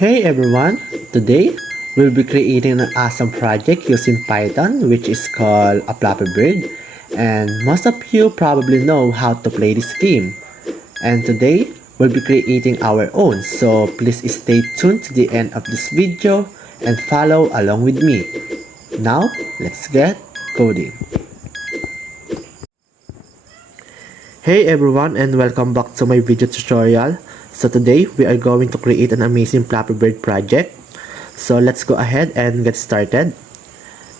Hey everyone, today we'll be creating an awesome project using Python which is called a Flappy Bird, and most of you probably know how to play this game. And today we'll be creating our own, so please stay tuned to the end of this video and follow along with me. Now let's get coding. Hey everyone, and welcome back to my video tutorial. So today we are going to create an amazing Flappy Bird project. So let's go ahead and get started.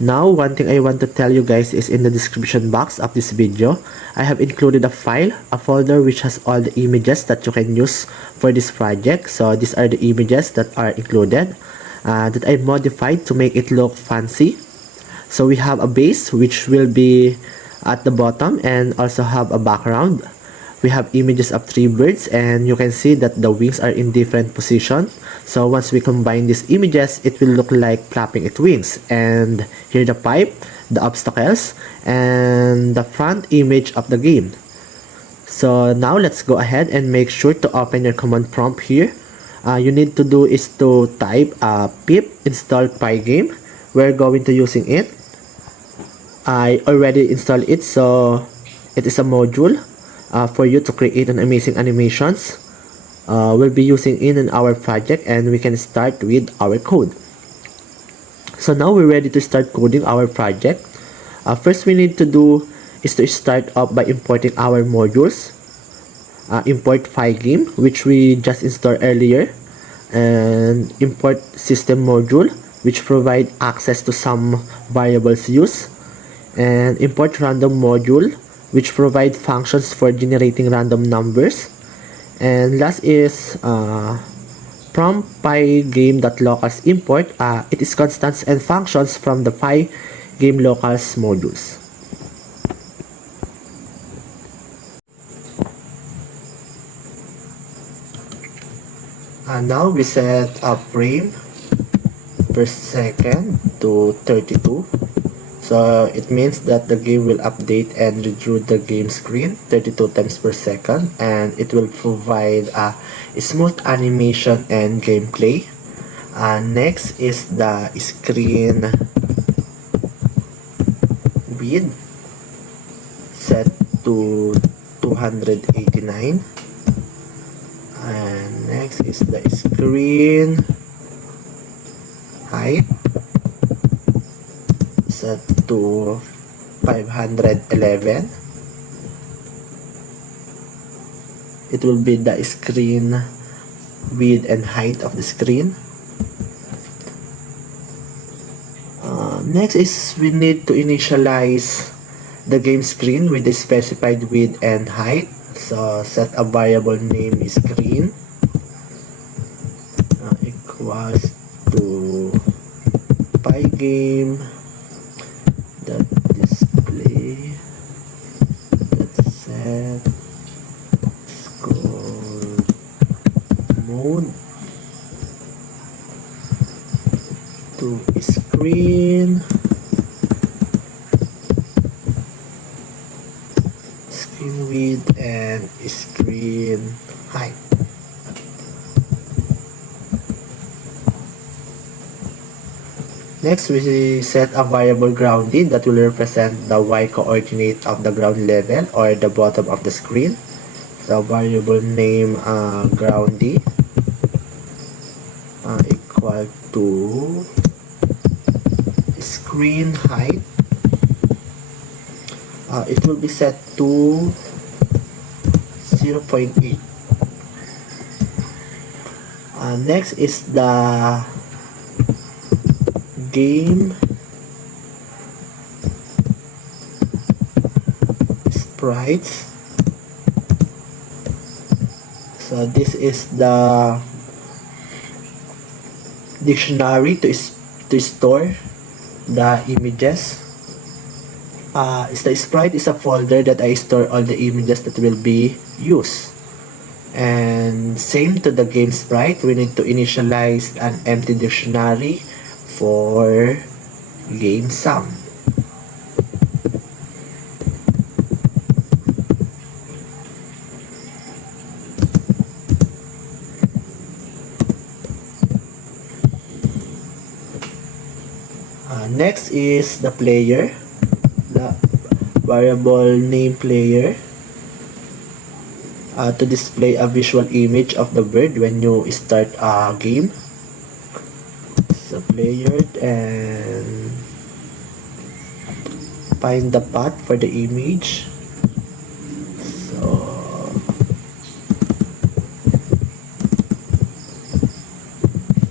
Now, one thing I want to tell you guys is in the description box of this video, I have included a file, a folder which has all the images that you can use for this project. So these are the images that are included, that I modified to make it look fancy. So we have a base which will be at the bottom and also have a background. We have images of 3 birds, and you can see that the wings are in different position. So once we combine these images, it will look like flapping its wings. And here the pipe, the obstacles, and the front image of the game. So now let's go ahead and make sure to open your command prompt here. You need to do is to type pip install pygame. We're going to using it. I already installed it, so it is a module for you to create an amazing animations. We'll be using it in our project, and we can start with our code. So now we're ready to start coding our project. First we need to do is to start off by importing our modules. Import pygame, which we just installed earlier, and import system module, which provide access to some variables used, and import random module, which provide functions for generating random numbers. And last is from pygame.locals import, it is constants and functions from the pygame locals modules. And now we set a frame per second to 32. So it means that the game will update and redraw the game screen 32 times per second, and it will provide a smooth animation and gameplay. Next is the screen width set to 289, and next is the screen height set to 511. It will be the screen width and height of the screen. Next is we need to initialize the game screen with the specified width and height. So set a variable name screen equals to pygame display set scroll mode to screen width and screen height. Next, we set a variable grounded that will represent the y coordinate of the ground level or the bottom of the screen. So variable name grounded equal to screen height. It will be set to 0.8. Next is the game sprites. So this is the dictionary to store the images. The sprite is a folder that I store all the images that will be used. And same to the game sprite, we need to initialize an empty dictionary for game sound. Next is the player, the variable name player, to display a visual image of the bird when you start a game. So player, and find the path for the image. So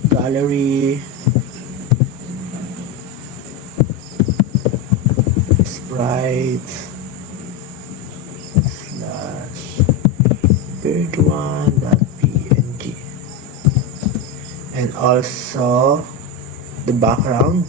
gallery, sprites slash bird1.png, and also the background.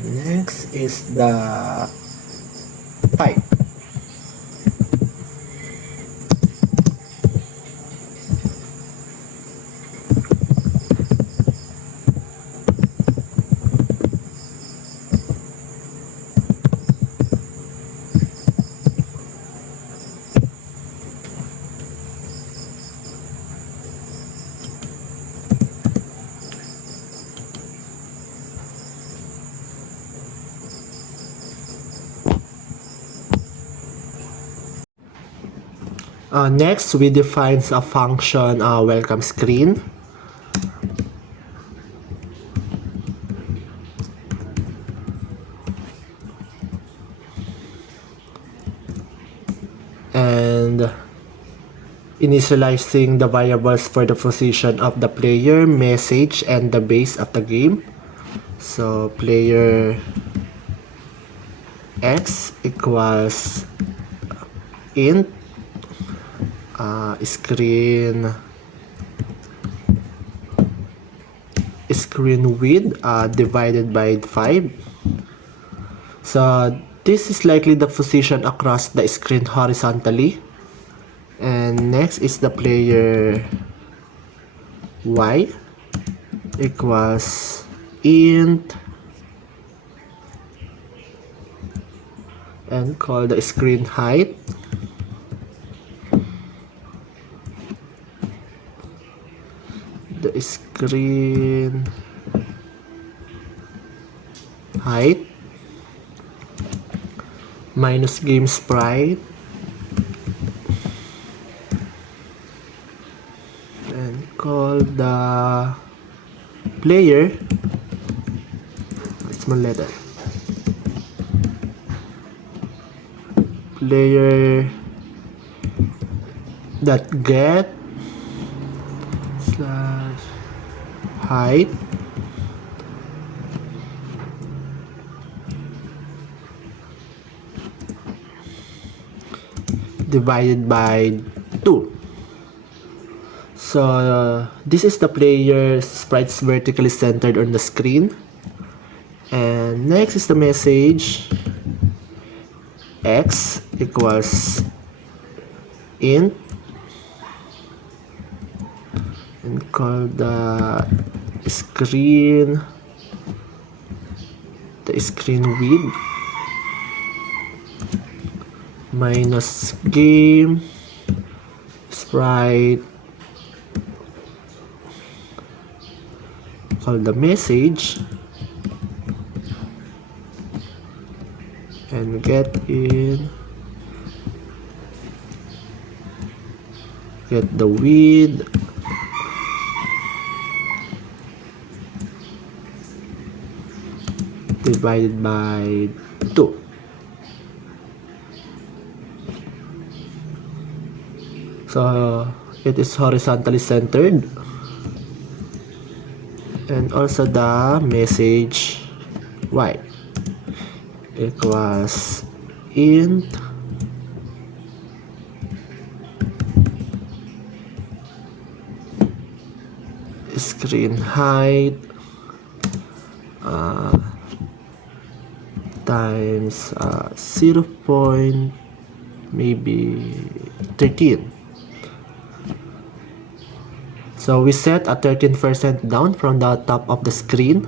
Next is the type. Next, we define a function welcome screen. And initializing the variables for the position of the player, message, and the base of the game. So player x equals int screen width divided by 5. So this is likely the position across the screen horizontally. And next is the player y equals int, and call the screen height minus game sprite, and call the player small letter player dot get slash height divided by 2. So this is the player's sprites vertically centered on the screen. And next is the message x equals int, and call the screen width minus game sprite, call the message, and get the width divided by 2. So it is horizontally centered. And also the message y equals int screen height times 0. Maybe 13. So we set a 13% down from the top of the screen,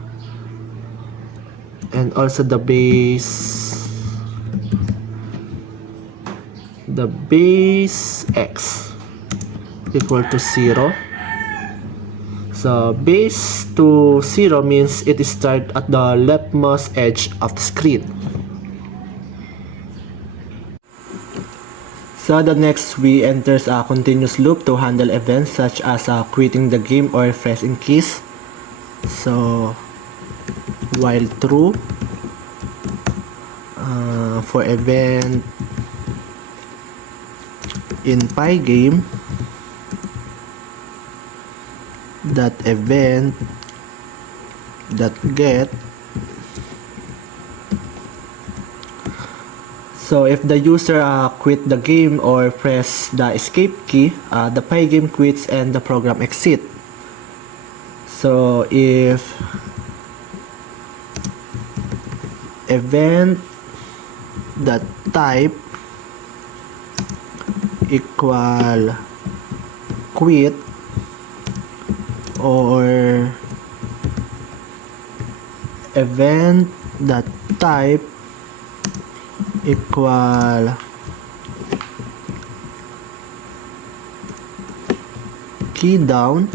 and also the base x equal to 0. So base to 0 means it is start at the leftmost edge of the screen. So the next we enters a continuous loop to handle events such as quitting the game or pressing keys. So while true, for event in Pygame, that event that get, so if the user quit the game or press the escape key, the Pygame quits and the program exit. So if event that type equal quit, or event that type equal key down,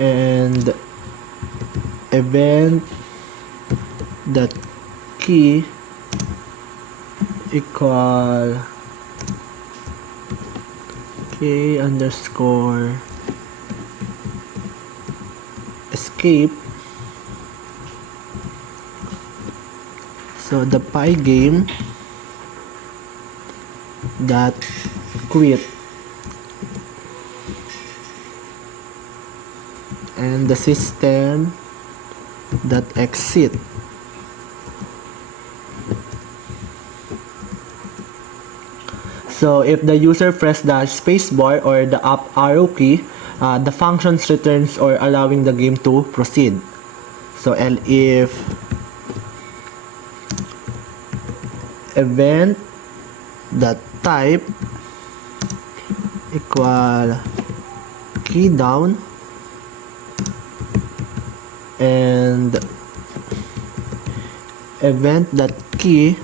and event that key equal k underscore escape. So the Pygame that quit and the system that exit. So if the user press the spacebar or the up arrow key, the functions returns or allowing the game to proceed. So if event that type equal key down and event that key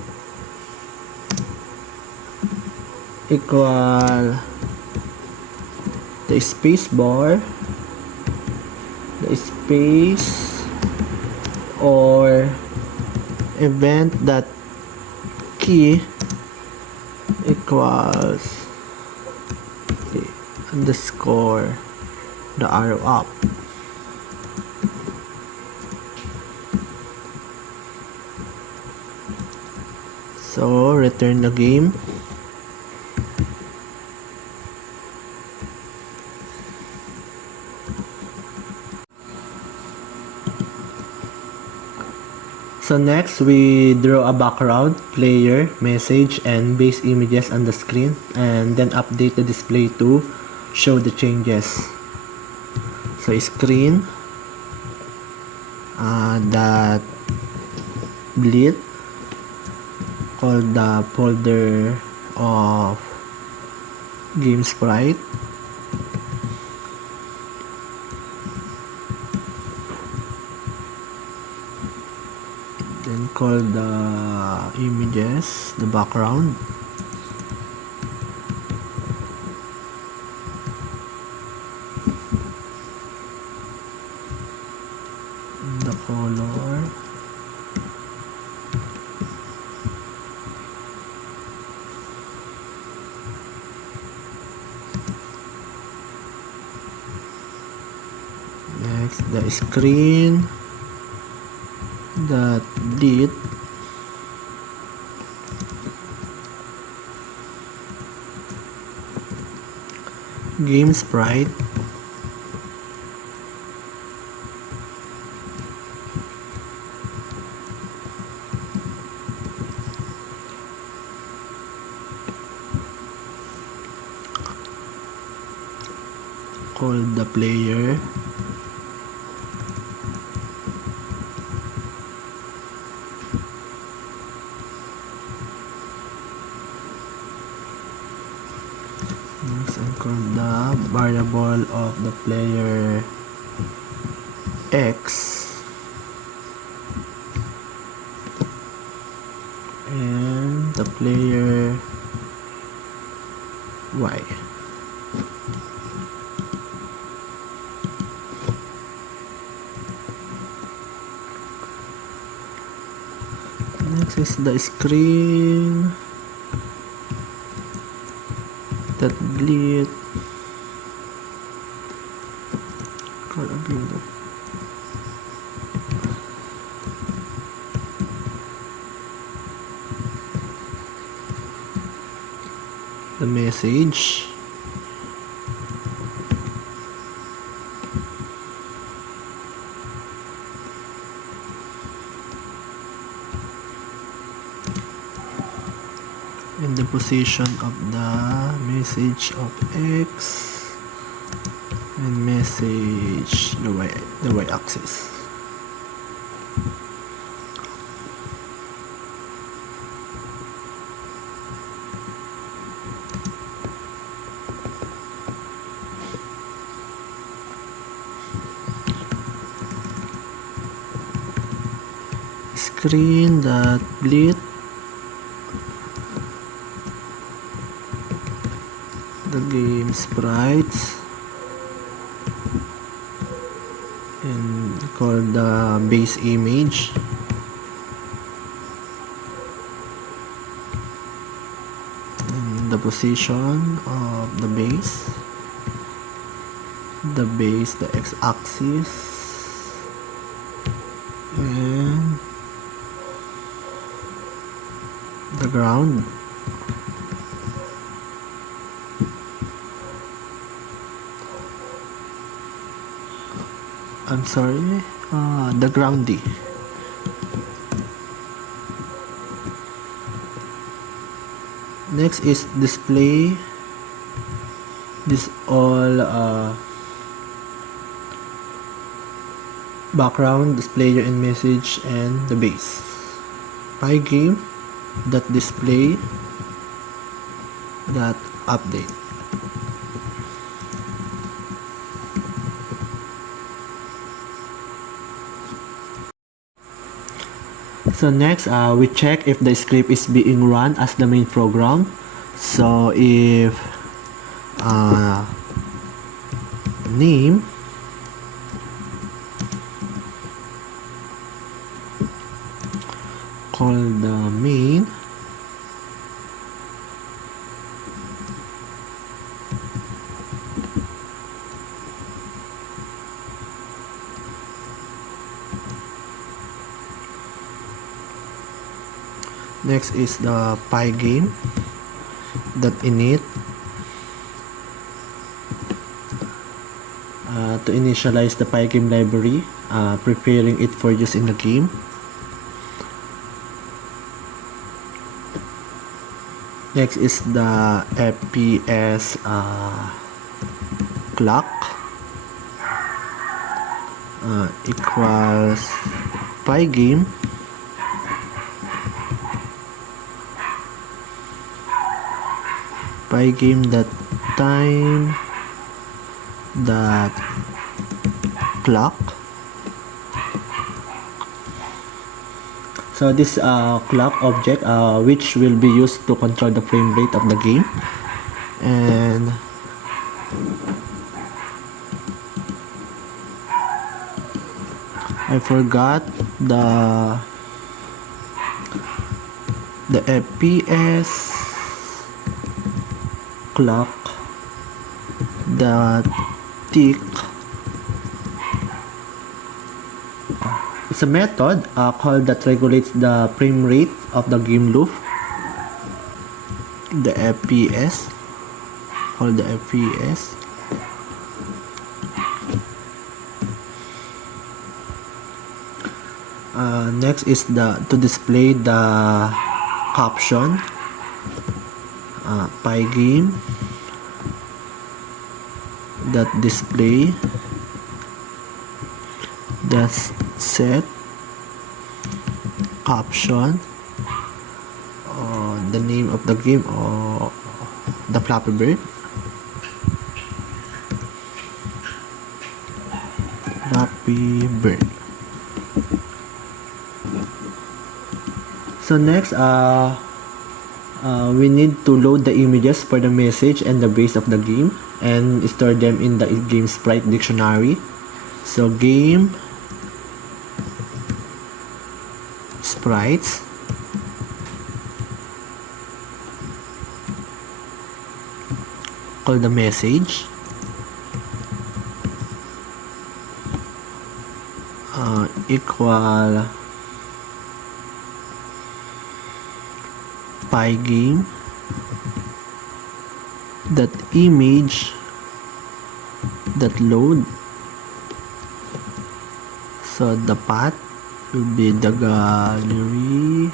equal the space bar, the space, or event that key equals the underscore the arrow up. So return the game. So next, we draw a background, player, message, and base images on the screen, and then update the display to show the changes. So screen that bleed, called the folder of game sprite. Then call the images, the background. The color. Next, the screen that did game sprite, called the player, called the variable of the player X and the player Y. Next is the screen that bleed the message. And the position of the message of X and message the Y axis. Screen that bleed the game sprites and call the base image. And the position of the base, the x-axis, and the ground. I'm sorry, the groundy. Next is display this all background, displayer and message, and the base. Pygame that display that update. So next, we check if the script is being run as the main program. So if name call the main, next is the pygame that init to initialize the pygame library, preparing it for use in the game. Next is the FPS clock equals pygame that time that clock. So this clock object which will be used to control the frame rate of the game. And I forgot the FPS clock that tick. It's a method called that regulates the frame rate of the game loop. The FPS, called the FPS. Next is to display the caption. Pygame that display the set caption, the name of the game or the Flappy Bird. Flappy Bird. So next, we need to load the images for the message and the base of the game and store them in the game sprite dictionary. So game sprites call the message equal pygame that image that load. So the path will be the gallery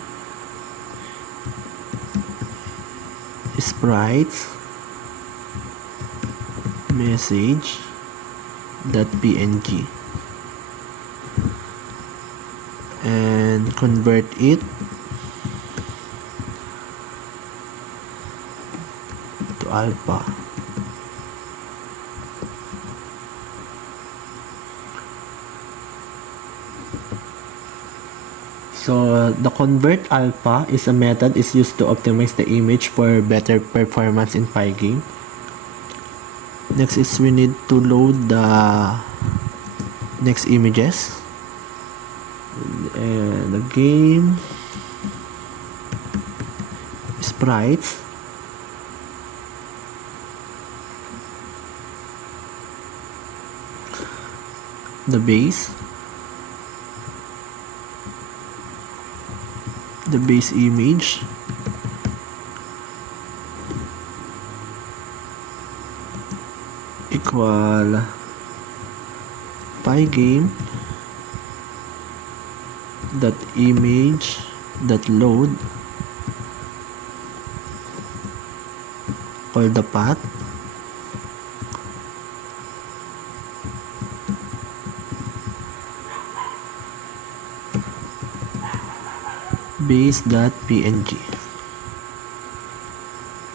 sprites message .png and convert it to alpha. So the convert alpha is a method is used to optimize the image for better performance in Pygame. Next is we need to load the next images and the game sprites the base image equal pygame that image that load call the path base.png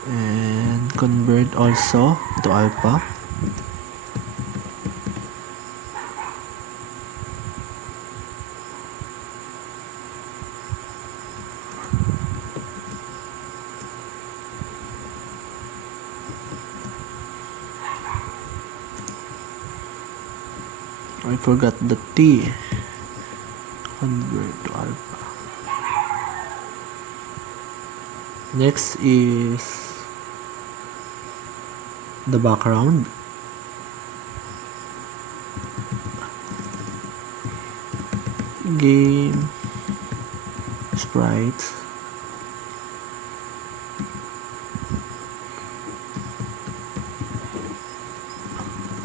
and convert also to alpha. I forgot the T. Convert to alpha. Next is the background. Game sprites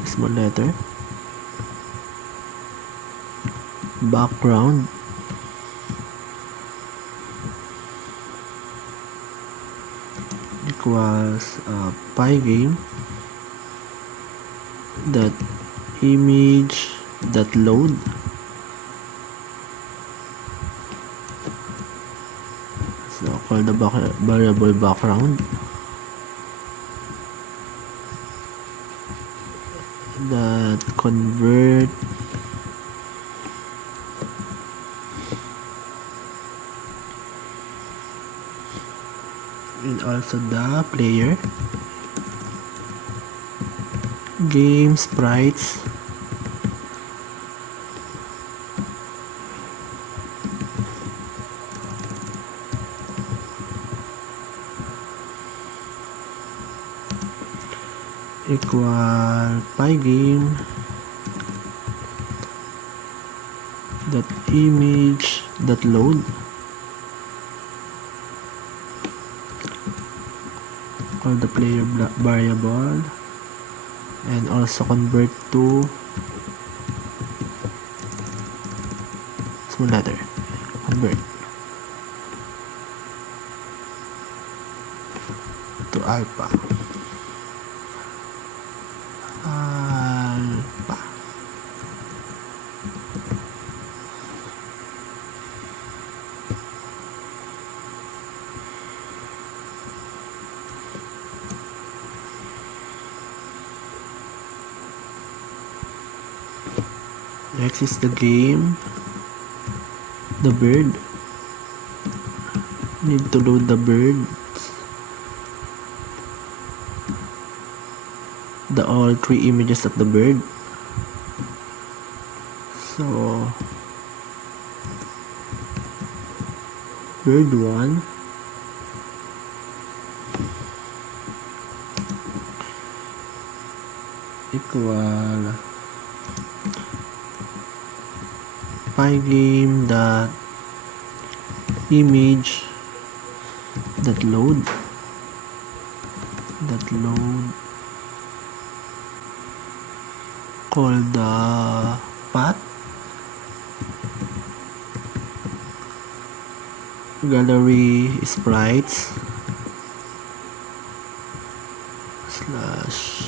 small letter background equals pygame that image that load so call the variable background that convert and also the player game sprites equal pygame that image that load call the player variable and also convert to small letter convert to alpha. Next is the game, the bird. Need to load the bird, all 3 images of the bird. So bird 1, equal pygame dot image that load call the path gallery sprites slash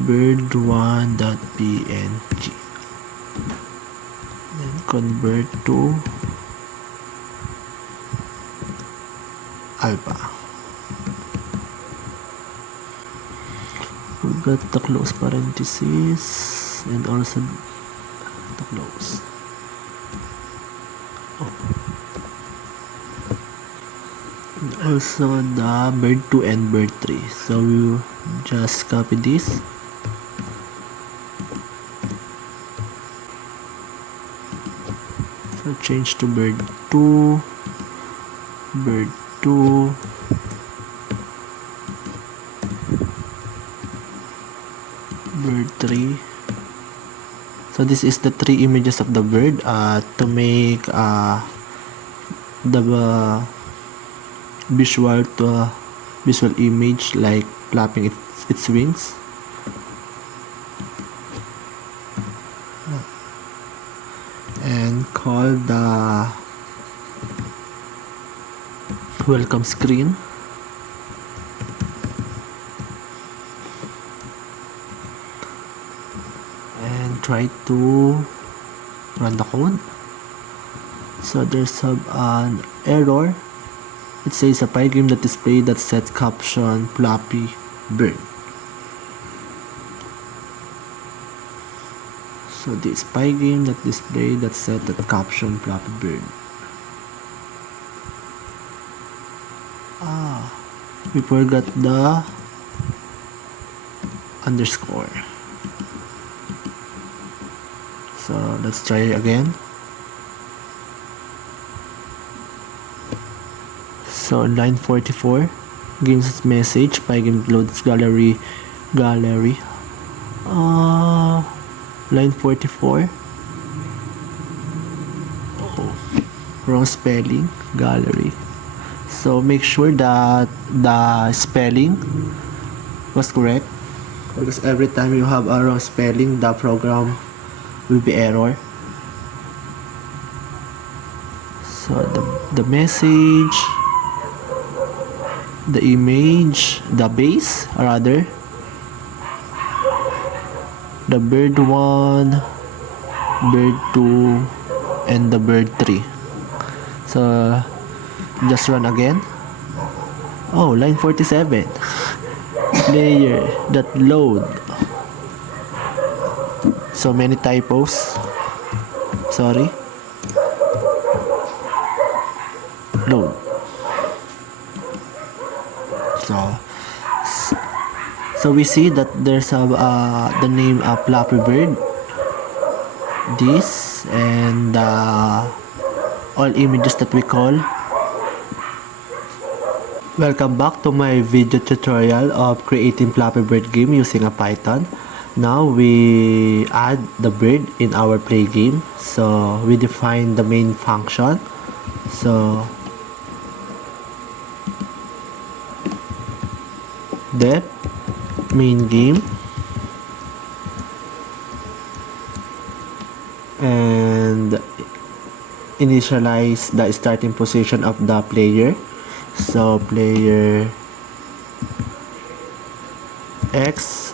bird1.png, then convert to alpha. Forgot to close parentheses and also to close. And also the bird 2 and bird 3. So we just copy this. So change to bird 2, bird 2, bird 3. So this is the 3 images of the bird to make the visual image like flapping its wings. And call the welcome screen. And try to run the code. So there's an error. It says a pygame that display that set caption Flappy bird. So this pygame that display that set that caption Flappy bird. We forgot the underscore. So let's try again. So line 44 gives us message pygame loads gallery. Line 44. Wrong spelling, gallery. So make sure that the spelling was correct, because every time you have a wrong spelling, the program will be error. So the message, the image, the base, or rather the bird 1, bird 2, and the bird 3. So just run again. Oh, line 47. Player that load. So many typos. Sorry. Load. So we see that there's the name Flappy bird. This and all images that we call. Welcome back to my video tutorial of creating Flappy bird game using a Python. Now we add the bird in our play game. So we define the main function. So def main game, and initialize the starting position of the player. So player x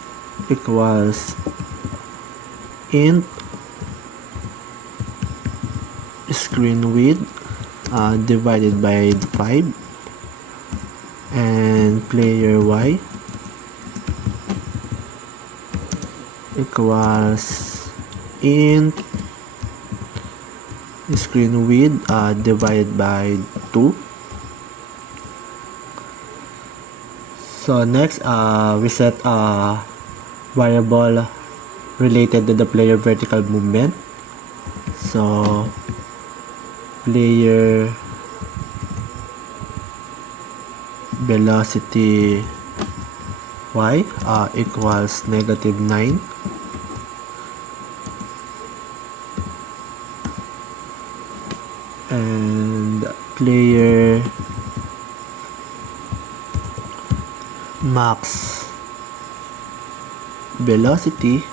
equals int screen width divided by 5, and player y equals int screen width divided by 2. So next, we set a variable related to the player vertical movement. So player velocity y equals -9, and player max velocity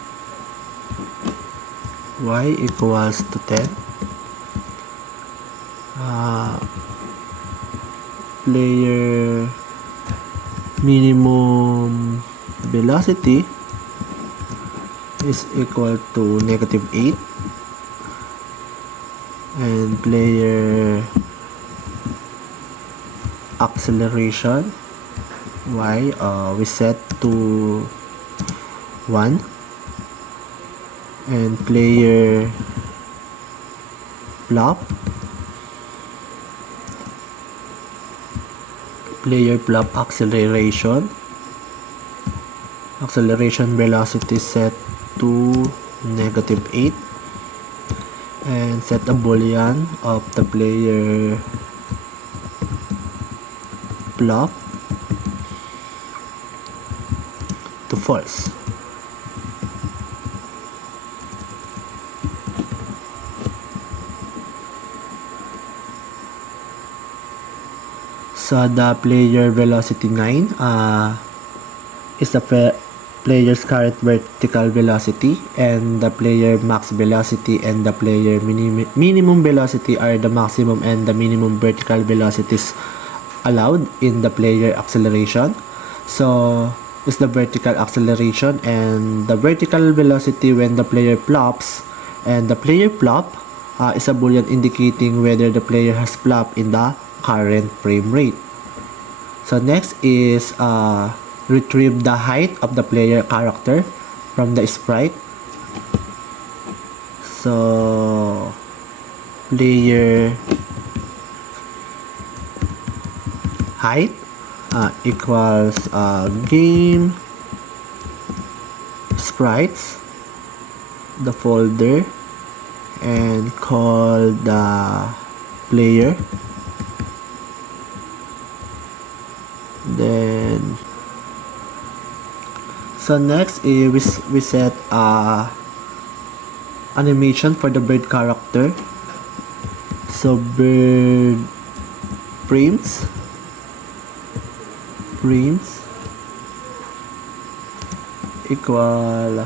y equals to 10. Player minimum velocity is equal to -8, and player acceleration y we set to 1, and player flop acceleration velocity set to -8, and set a boolean of the player flop to false. So the player velocity 9 is the player's current vertical velocity, and the player max velocity and the player minimum velocity are the maximum and the minimum vertical velocities allowed in the player acceleration. So is the vertical acceleration and the vertical velocity when the player flops, and the player flop is a boolean indicating whether the player has flopped in the current frame rate. So next is retrieve the height of the player character from the sprite. So player height equals game sprites, the folder, and call the player. Then so next we set animation for the bird character. So bird frames equal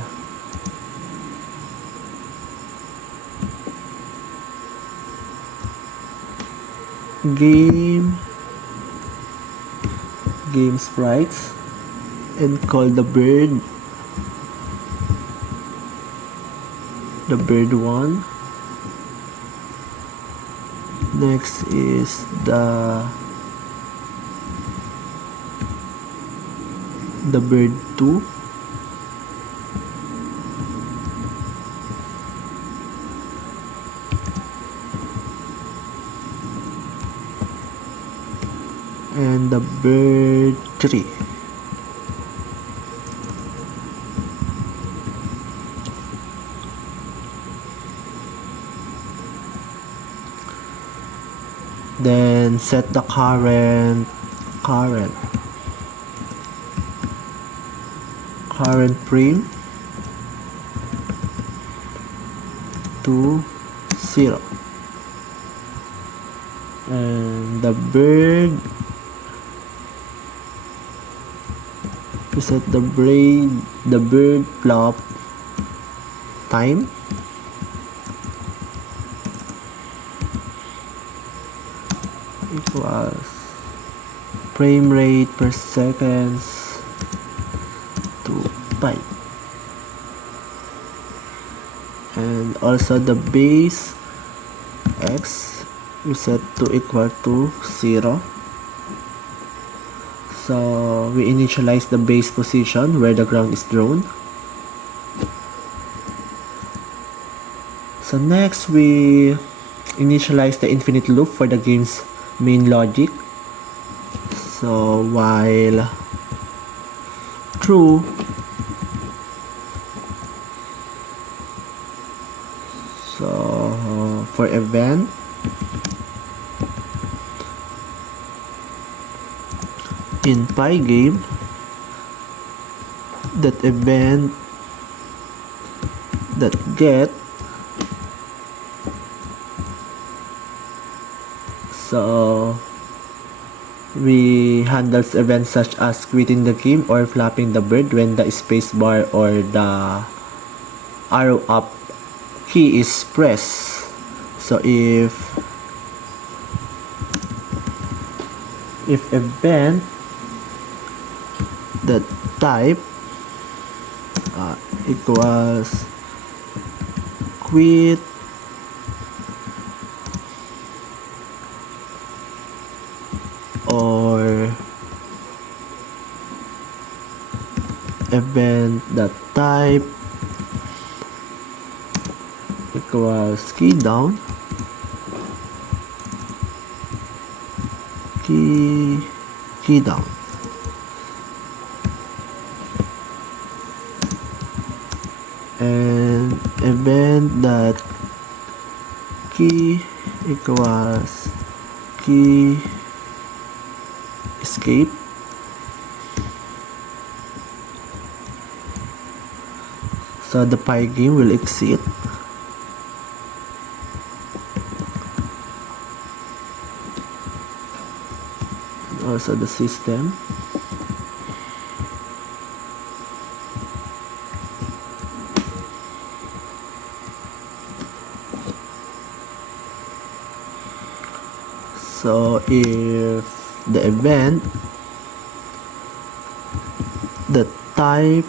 game sprites, and call the bird 1. Next is the bird 2. And the bird 3. Then set the current frame to 0, and the bird, we set the bird flop time equals frame rate per seconds to 5, and also the base x we set to equal to 0. So we initialize the base position where the ground is drawn. So next, we initialize the infinite loop for the game's main logic. So while true, so for event, in Pygame, that event that get, so we handles events such as quitting the game or flapping the bird when the spacebar or the arrow up key is pressed. So if event the type equals quit or event that type equals key down, key down, and event that key equals key escape, so the Pygame will exit. Also the system. So if the event the type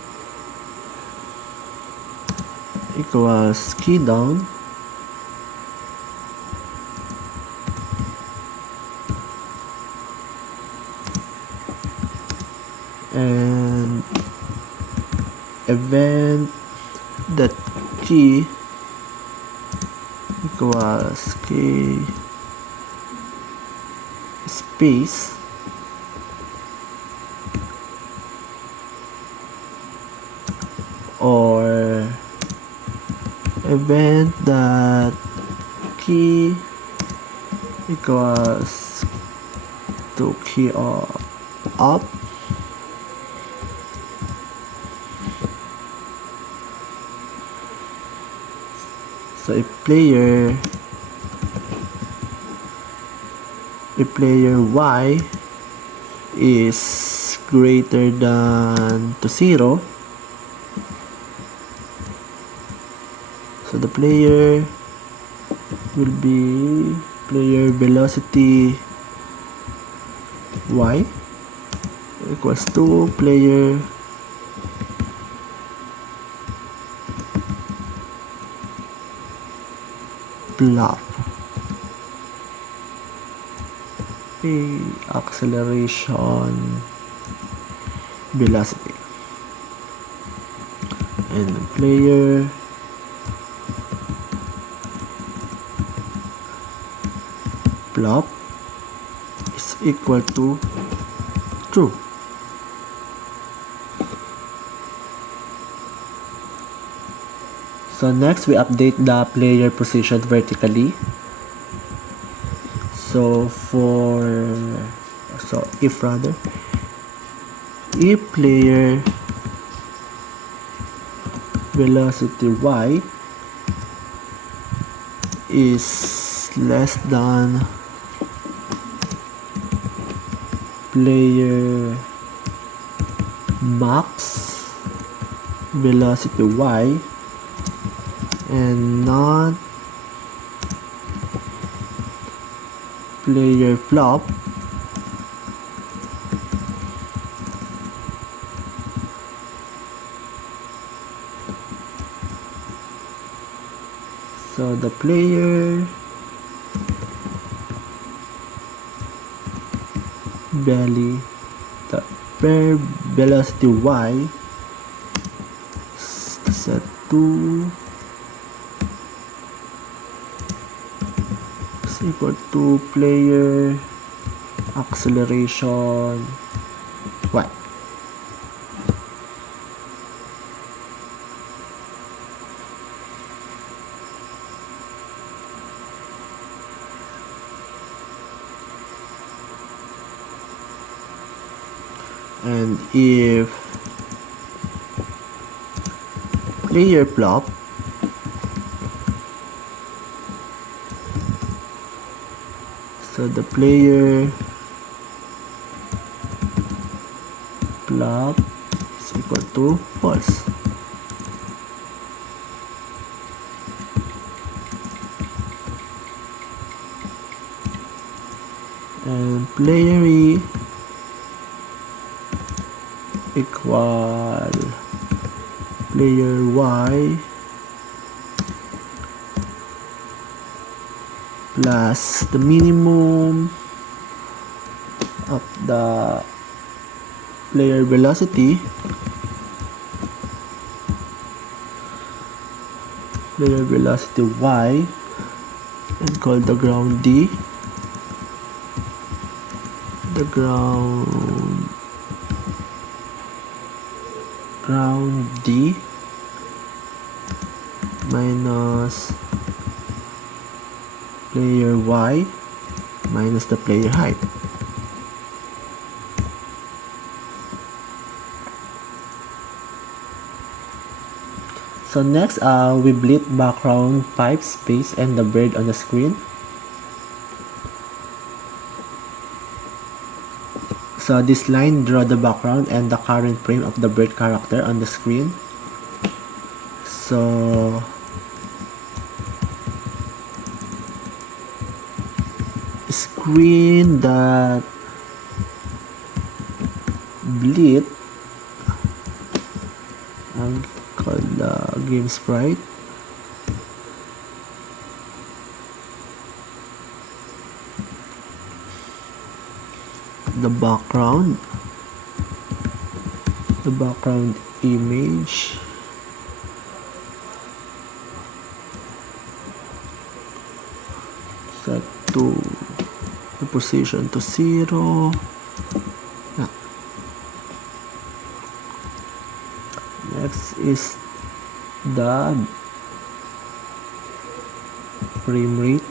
equals key down, and event that key equals key space, or event that key equals to key up, so if player y is greater than to 0, so the player will be player velocity y equals to player plop acceleration velocity, and the player plop is equal to true. So next, we update the player position vertically. So if player velocity y is less than player max velocity y and not player flop, so the player velocity y set to equal to player acceleration y. And if player flop, so the player flop is equal to false. And player E equal player Y plus the minimum of the player velocity Y, and call the ground D, the ground D minus player Y minus the player height. So next, we bleed background pipe space and the bird on the screen. So this line draw the background and the current frame of the bird character on the screen. So screen that bleed, I'll call the game sprite, the background image, set to the position to 0. Next is the frame rate,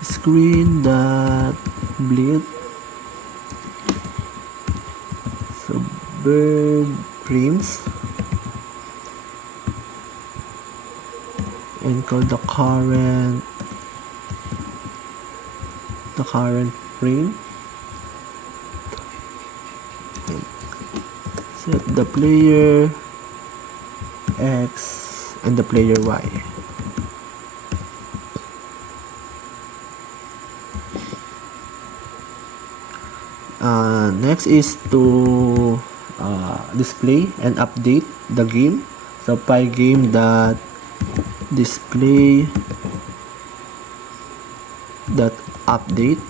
screen that bleed, so bird frames, and call the current frame, and set the player X and the player Y. Next is to display and update the game. So pygame that display that update,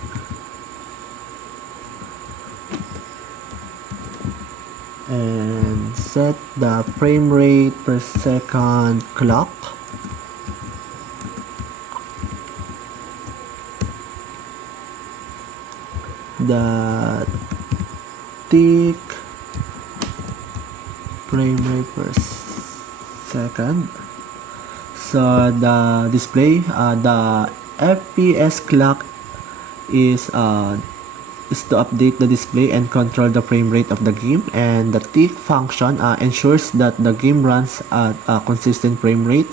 and set the frame rate per second clock, the tick frame rate per second. So the display, the FPS clock is to update the display and control the frame rate of the game, and the tick function ensures that the game runs at a consistent frame rate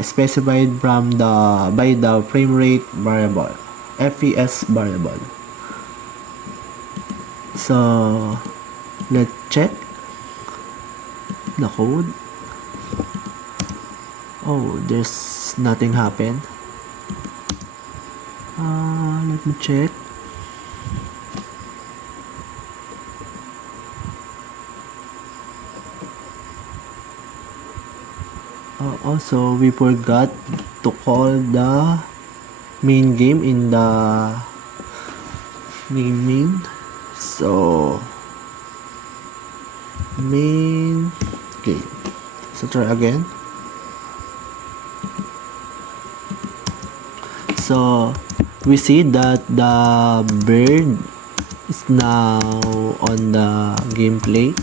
specified by the frame rate variable, FPS variable. So let's check the code. Oh, there's nothing happened. Let me check. Also, we forgot to call the main game in the main. So main game. So try again. So we see that the bird is now on the gameplay.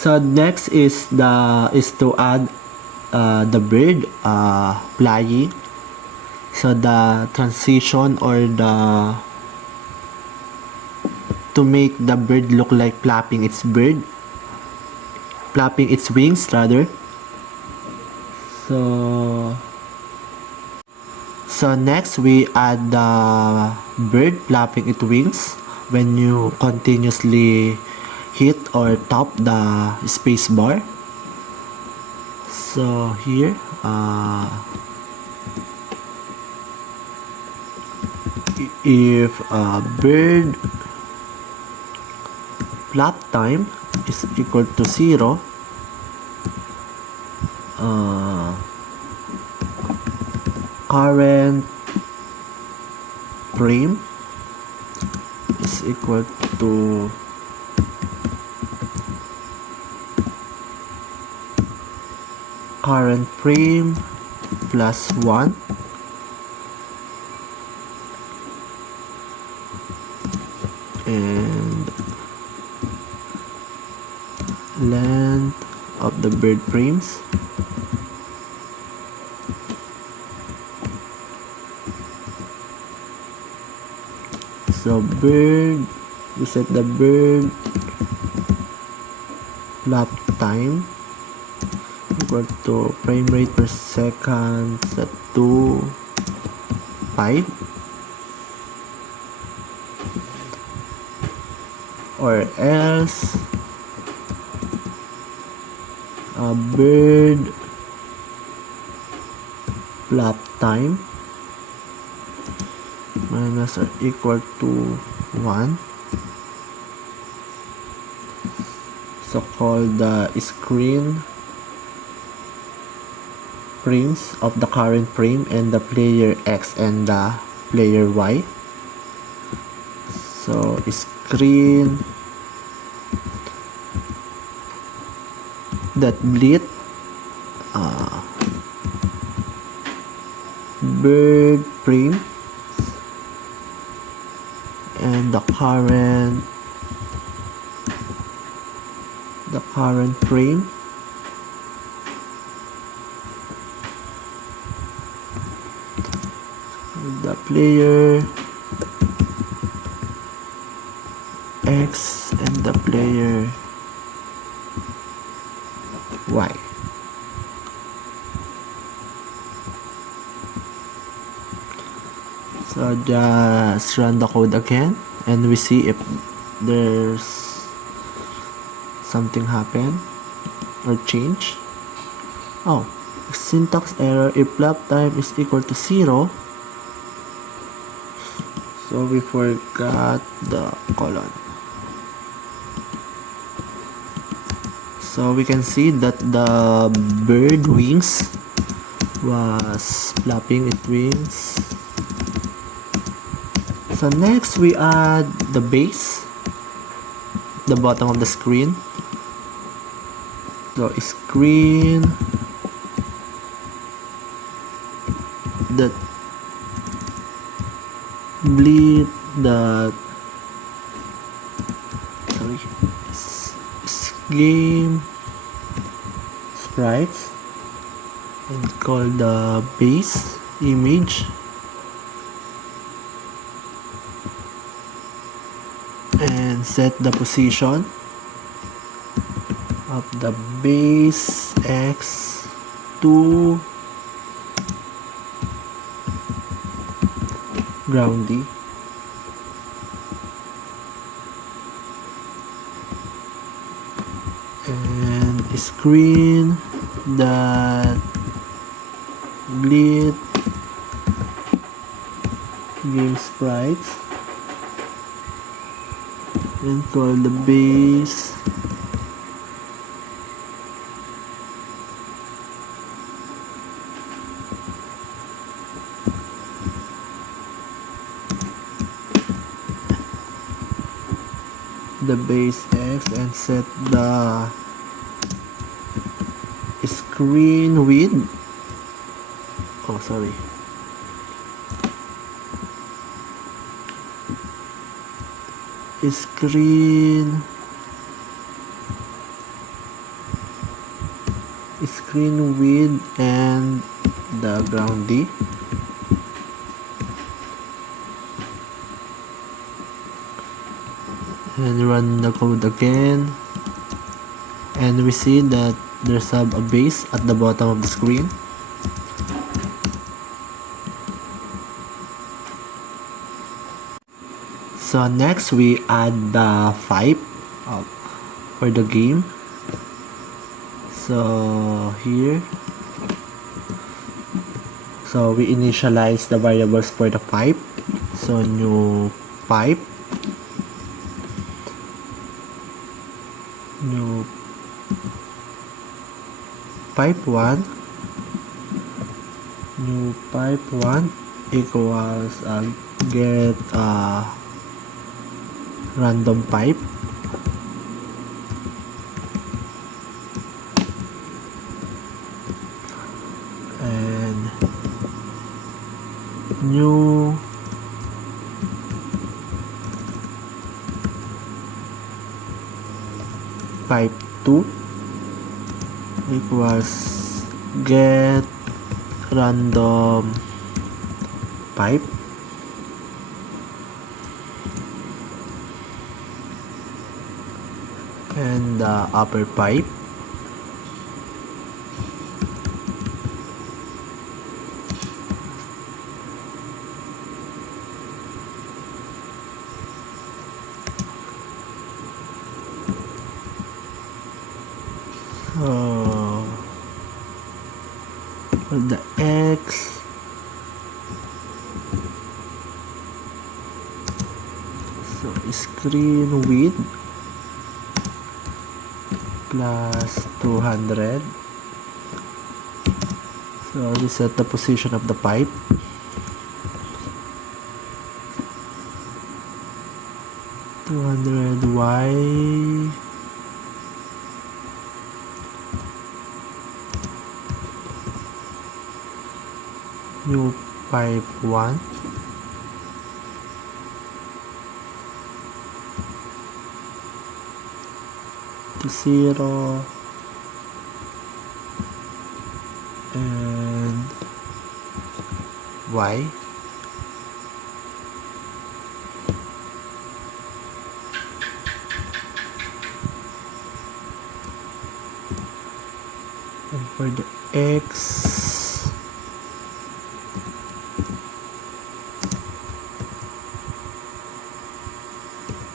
So next is to add the bird flying. So the transition or to make the bird look like flapping its wings rather. So next we add the bird flapping its wings when you continuously hit or tap the space bar. So here if bird flap time is equal to 0, current frame is equal to current frame plus 1 and length of the bird frames so bird, we set the bird flap time equal to frame rate per second set to 5 or else bird flap time minus or equal to 1, so call the screen frames of the current frame and the player X and the player Y. So screen that bleed bird frame and the current frame the player X and the player Y. So just run the code again and we see if there's something happen or change. Oh, syntax error if flap time is equal to 0. So we forgot the colon. So we can see that the bird wings was flapping its wings. So next we add the base, the bottom of the screen. So screen that bleed the game sprites and call the base image and set the position of the base X to groundy. And screen that bleed game sprites and call the base the base X and set the screen width. Oh, sorry. Screen width and the ground D. And run the code again, and we see that there's a base at the bottom of the screen. So next we add the pipe for the game. So here, so we initialize the variables for the pipe. So new pipe, new pipe 1, new pipe 1 equals get random pipe, and new pipe 2 equals get random pipe, and the upper pipe for the X, so screen width plus 200. So we set the position of the pipe, $200 new pipe 1 to 0, and Y, and for the X,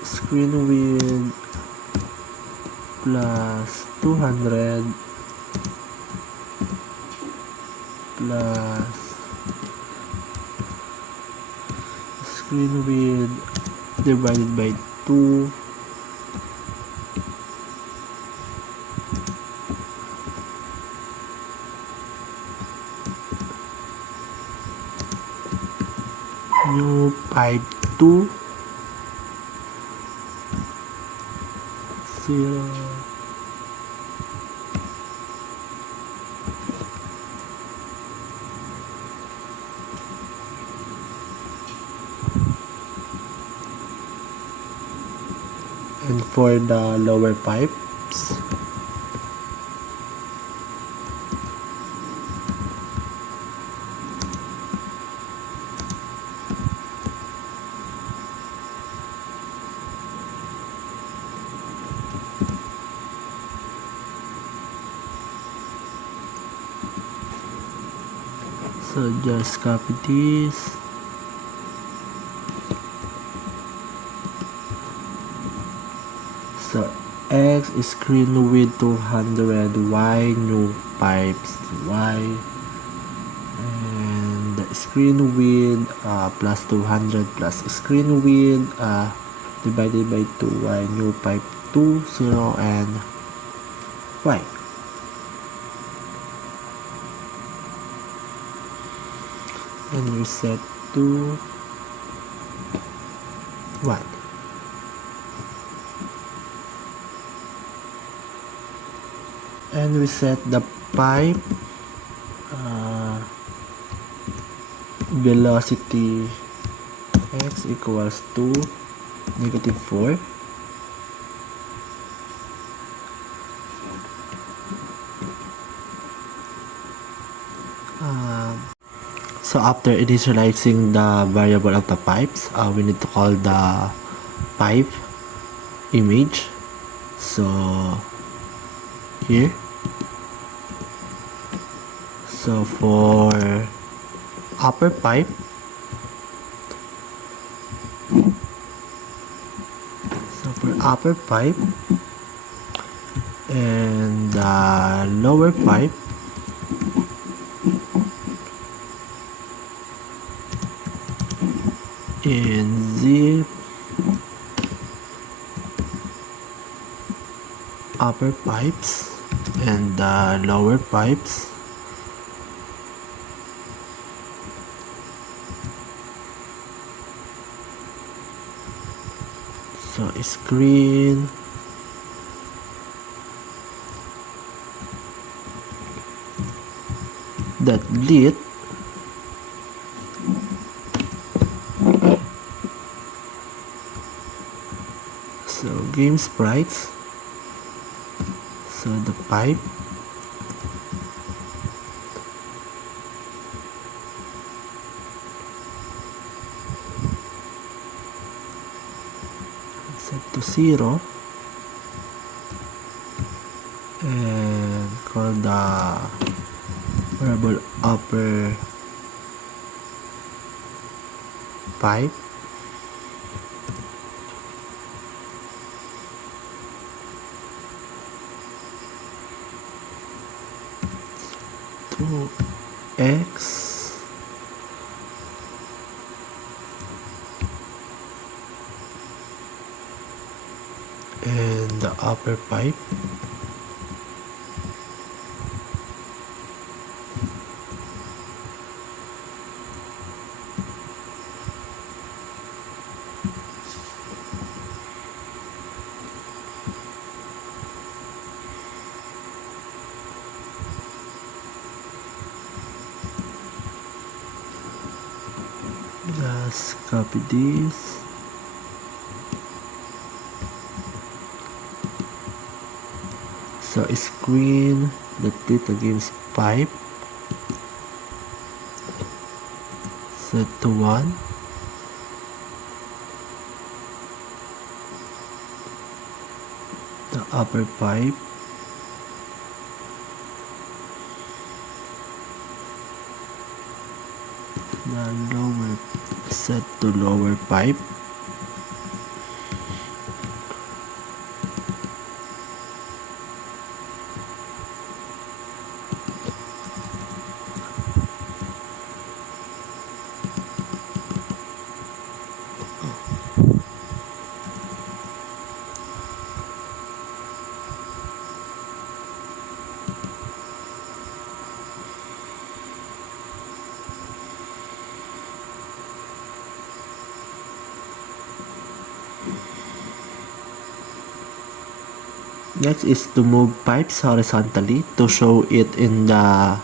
screen width plus 200 plus screen width divided by 2 new pipe 2 0, and for the lower pipes, so just copy this, so X is screen width 200, Y new pipes Y, and the screen width plus 200 plus screen width divided by 2, Y new pipe 2 0, and Y. And reset to 1. and we set the pipe velocity x equals to -4. So after initializing the variable of the pipes, we need to call the pipe image. So here, so for upper pipe, and the lower pipe, in zip upper pipes and the lower pipes, so screen that lit so game sprites, so the pipe set to 0 and call the variable upper pipe to x and the upper pipe just copy this so screen that lit against pipe set to 1 the upper pipe the lower set to lower pipe Next is to move pipes horizontally to show it in the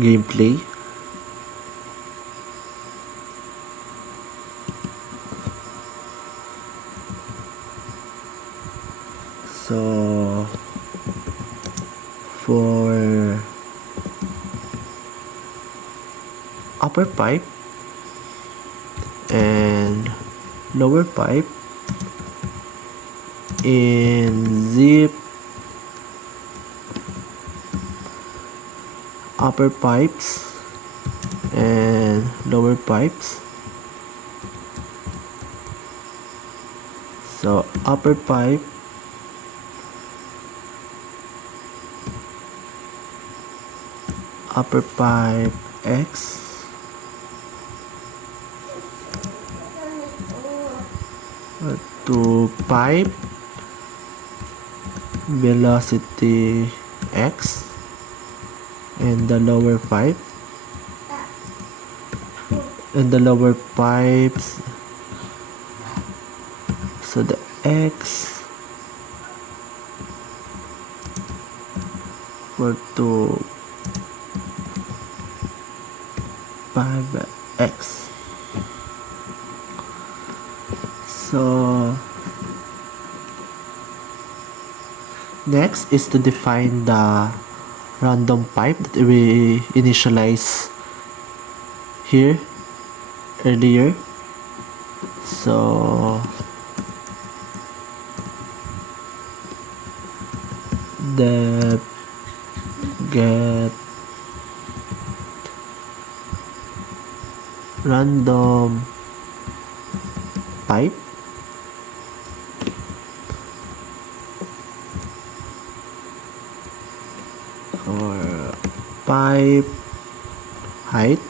gameplay. So for upper pipe and lower pipe in zip upper pipes and lower pipes, so upper pipe x to pipe velocity x and the lower pipe and the lower pipes, so the x equal to 5x. So next is to define the random pipe that we initialize here earlier. So the get random pipe or pipe height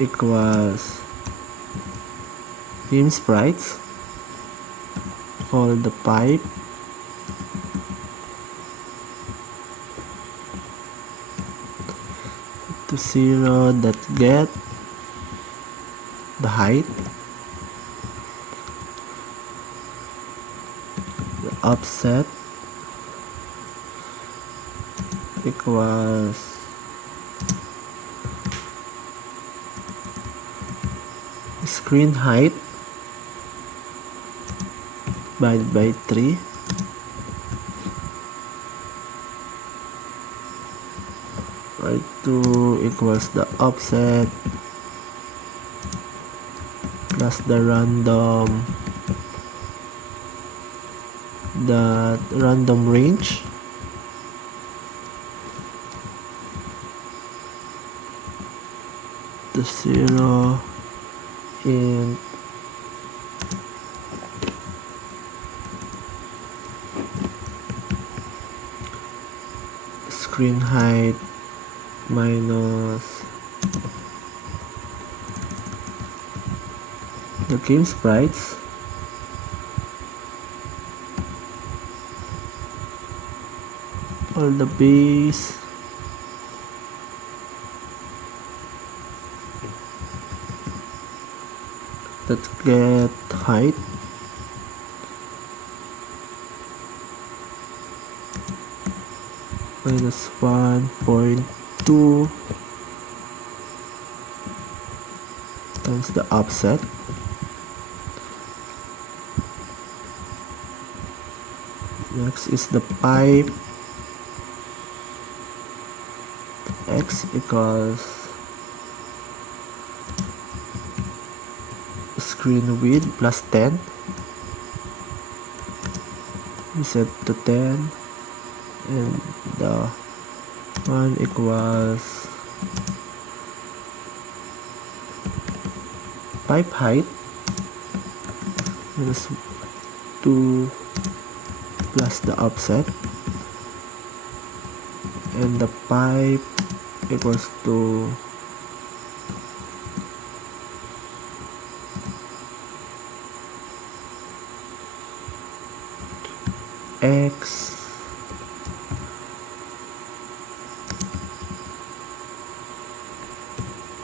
equals game sprites, call the pipe to 0 that get the height, the offset equals screen height divided by 3 y2 equals the offset plus the random range to 0 in screen height minus the game sprites or the base that get height minus 1.2 times the offset next is the pipe x equals screen width plus 10 we set to 10 and the one equals pipe height minus 2 plus the offset and the pipe equals to x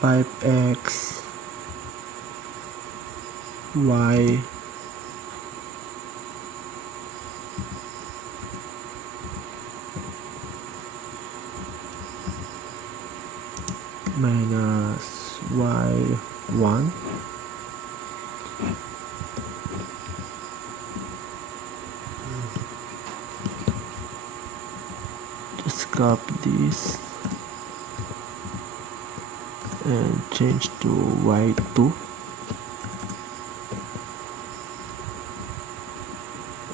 pipe x y minus y1 just copy this and change to y2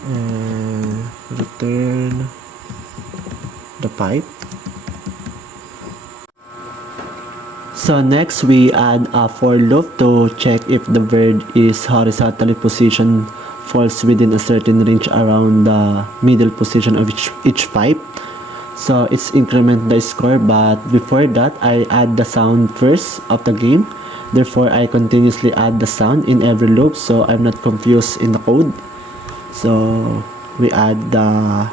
and return the pipe. So next we add a for loop to check if the bird is horizontally positioned falls within a certain range around the middle position of each pipe. So it's increment the score, but before that I add the sound first of the game. Therefore I continuously add the sound in every loop so I'm not confused in the code. So we add the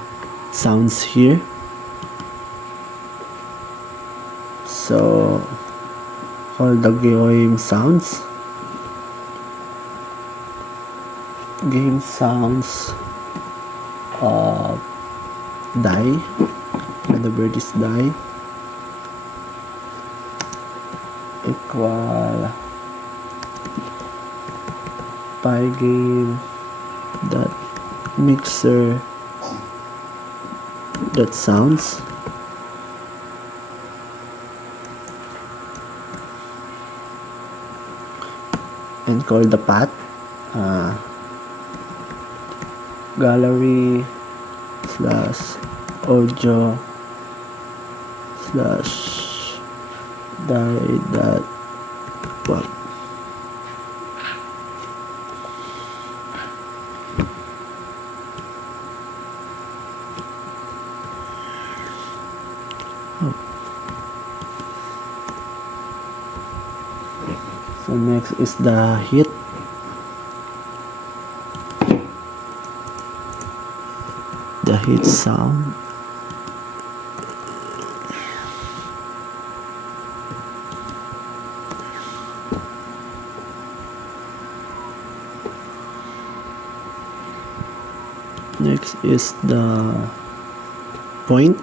sounds here. So all the game sounds game sounds of die when the bird is die equal pygame dot mixer dot sounds and call the path gallery / audio / die dot what so next is the hit sound next is the point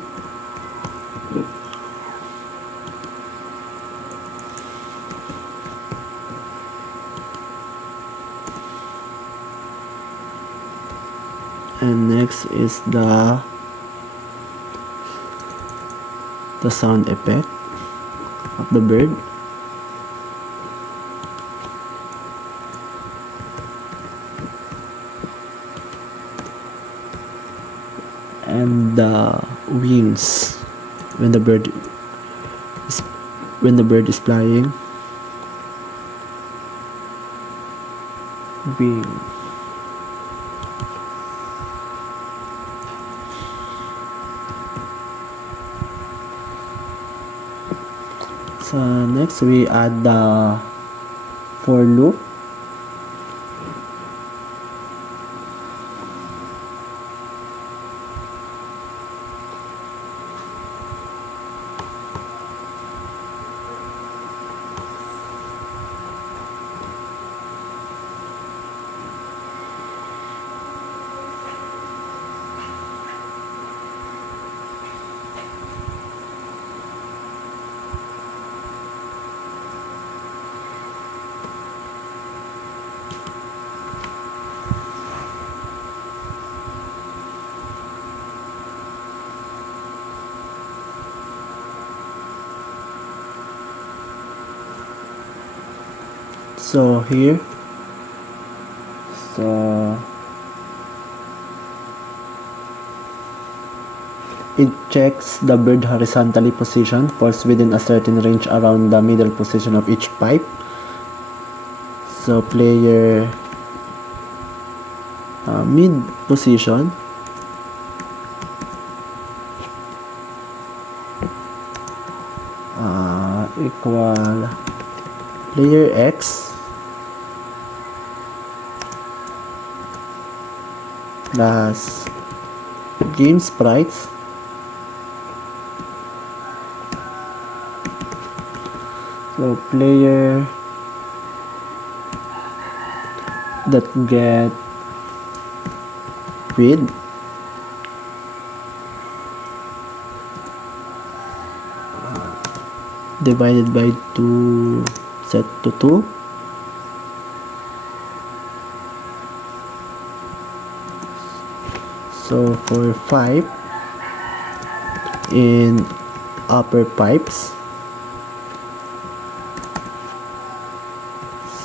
and next is the sound effect of the bird and the wings when the bird is flying wing. So next we add the for loop so here it checks the bird horizontally positioned falls within a certain range around the middle position of each pipe. So player mid position equal player X plus game sprites so player that get width divided by 2 set to 2 so for 5 in upper pipes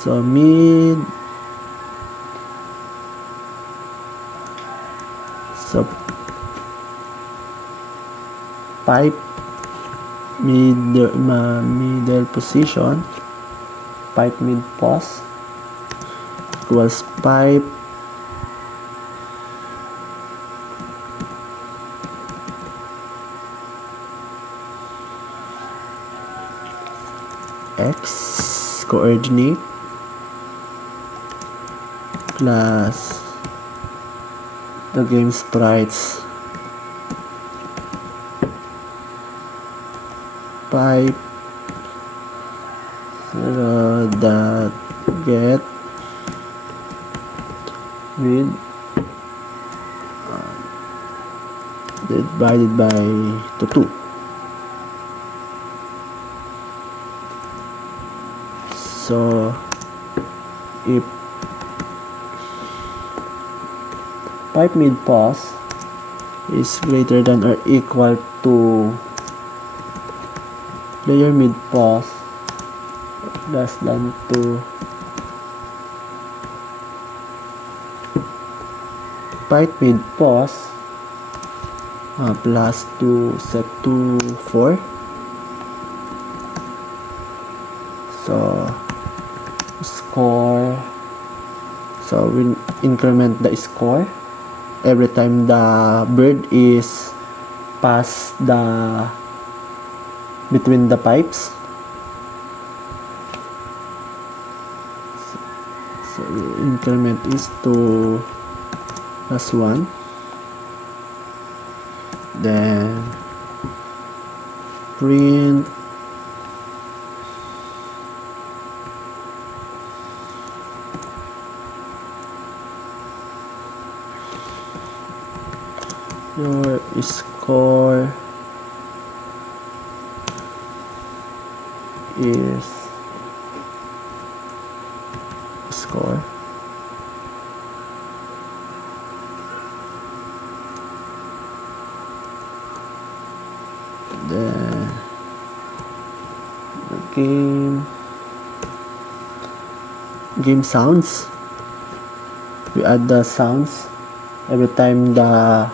so mid so pipe middle position pipe mid pos equals pipe X coordinate plus the game sprites pipe that get with divided by 2. So if pipe mid pause is greater than or equal to player mid pause less than 2, pipe mid pause plus 2 set to 4. So score, so we increment the score every time the bird is past the between the pipes. So increment is to +1, then print your score is score then the game sounds, we add the sounds every time the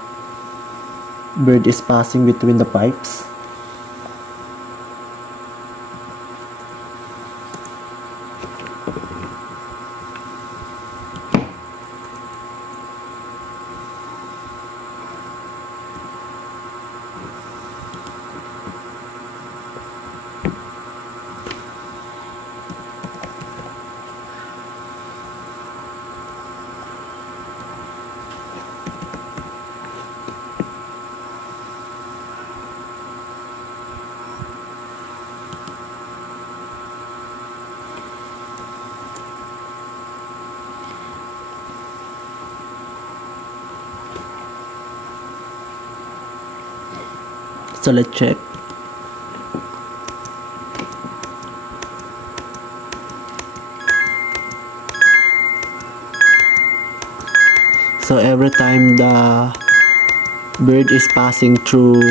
bird is passing between the pipes. So let's check. So every time the bird is passing through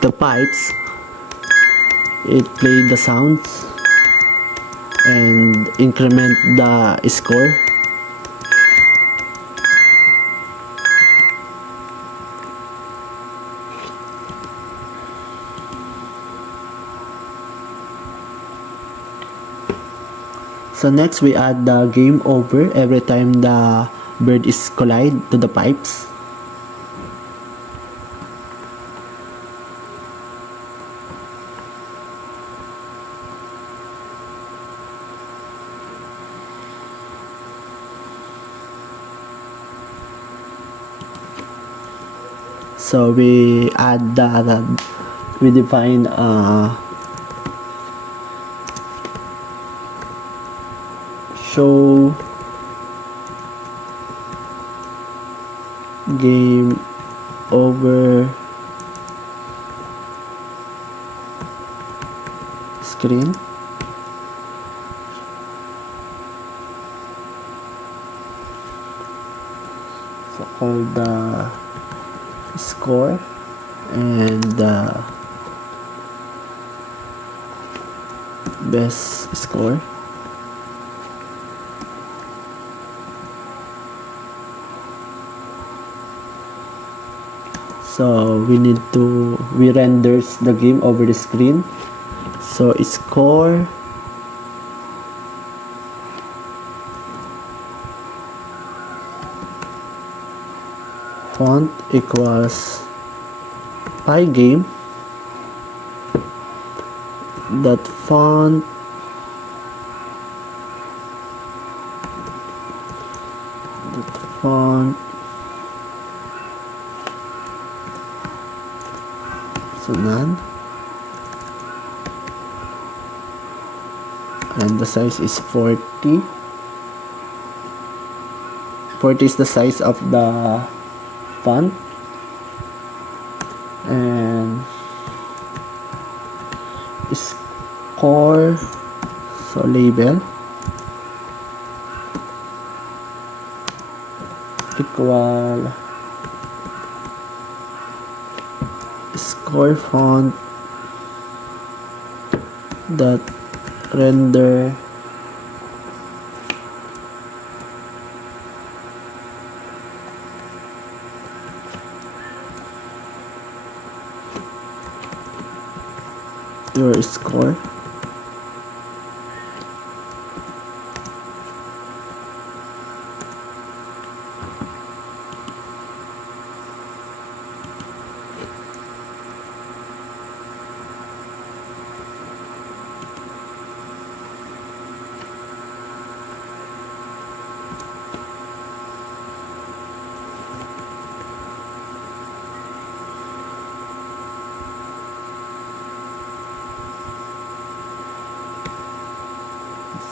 the pipes, it plays the sounds and increment the score. So next we add the game over every time the bird is collide to the pipes. So we add we define show game over screen. So call the score and the best score. So we renders the game over the screen. So score font equals pygame dot font so none, and the size is 40. 40 is the size of the font, and score, so label equal score font dot render your score.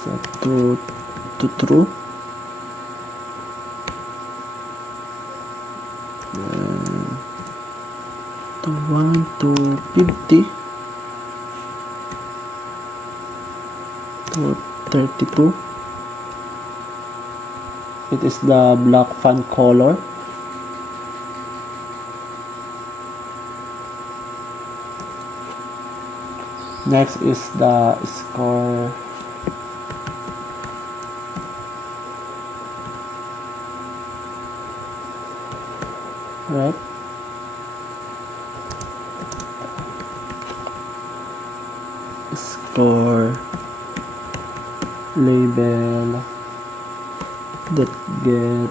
So to true, then to 1 to 50 to 32. It is the black font color. Next is the score right. Score label that get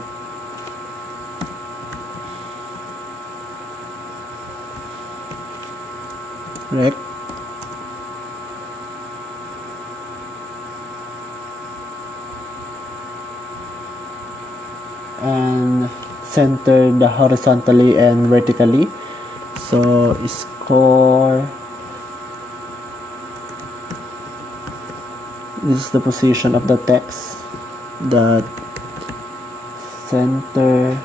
rect. And center the horizontally and vertically. So score, this is the position of the text, that center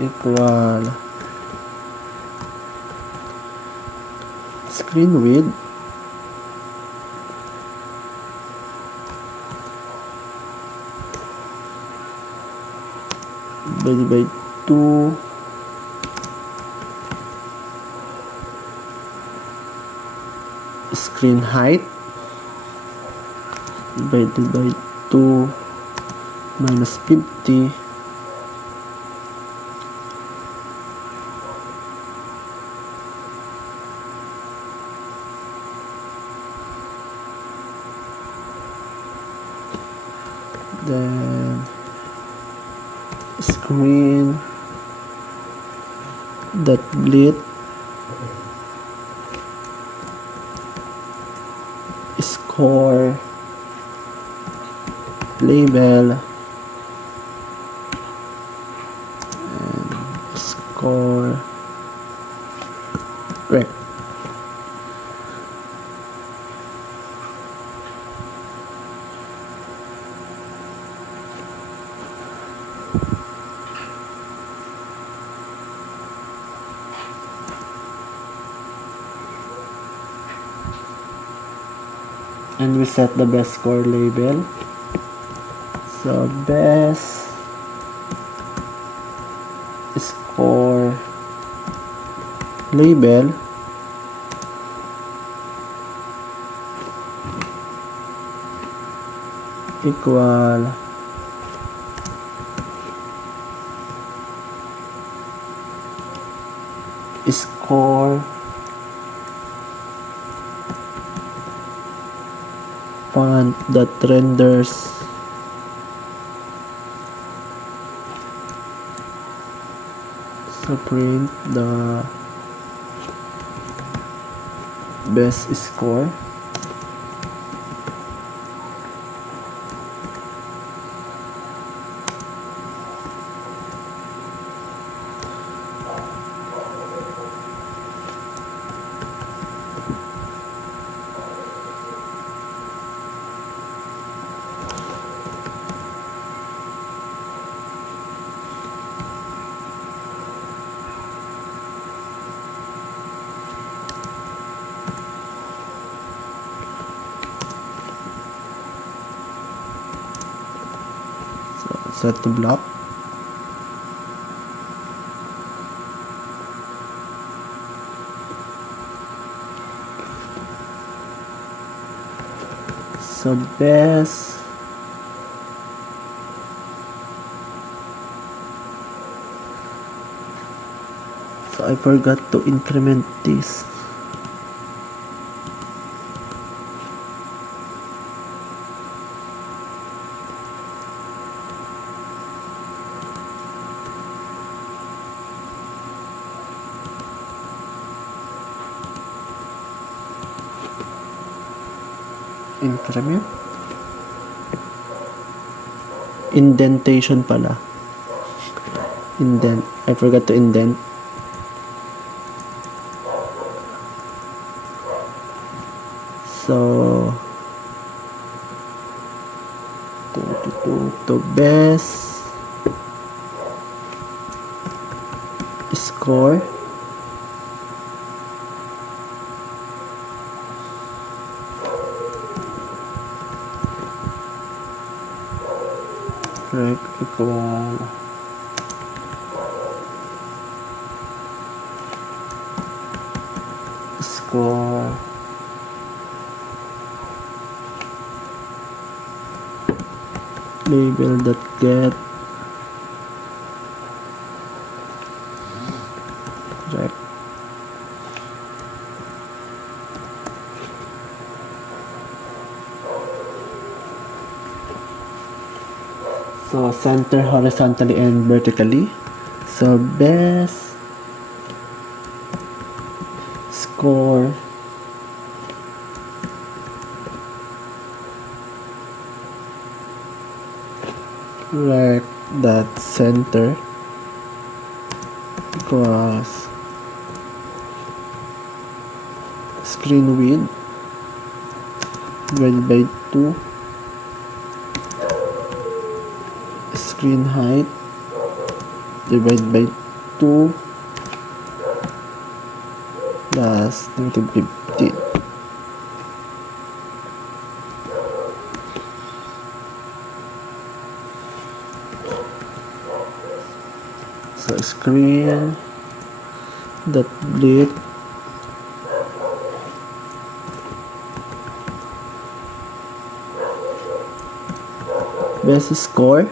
equal screen width divided by 2 screen height divided by 2 minus 50 then screen that blit score label and score rect. And we set the best score label. So best score label equal score font that renders so print the best score set to block. So best so I forgot to increment this. Increment indentation pala, indent, I forgot to indent. So 22 to best score. Right, equal score label that get right. So center horizontally and vertically. So best score right, that center equals screen width divided by 2 screen height divided by 2 plus -15. So screen dot width best score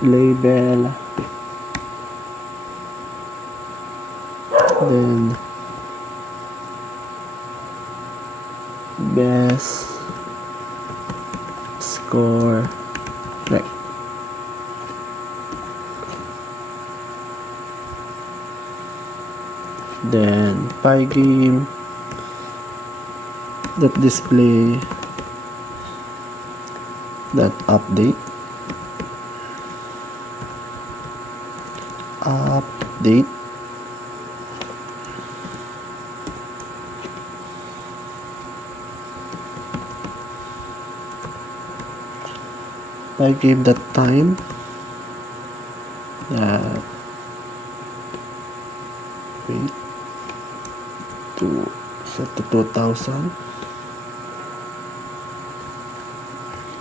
label, then best score right. Then pygame that display that update pygame that time that wait to set to 2000.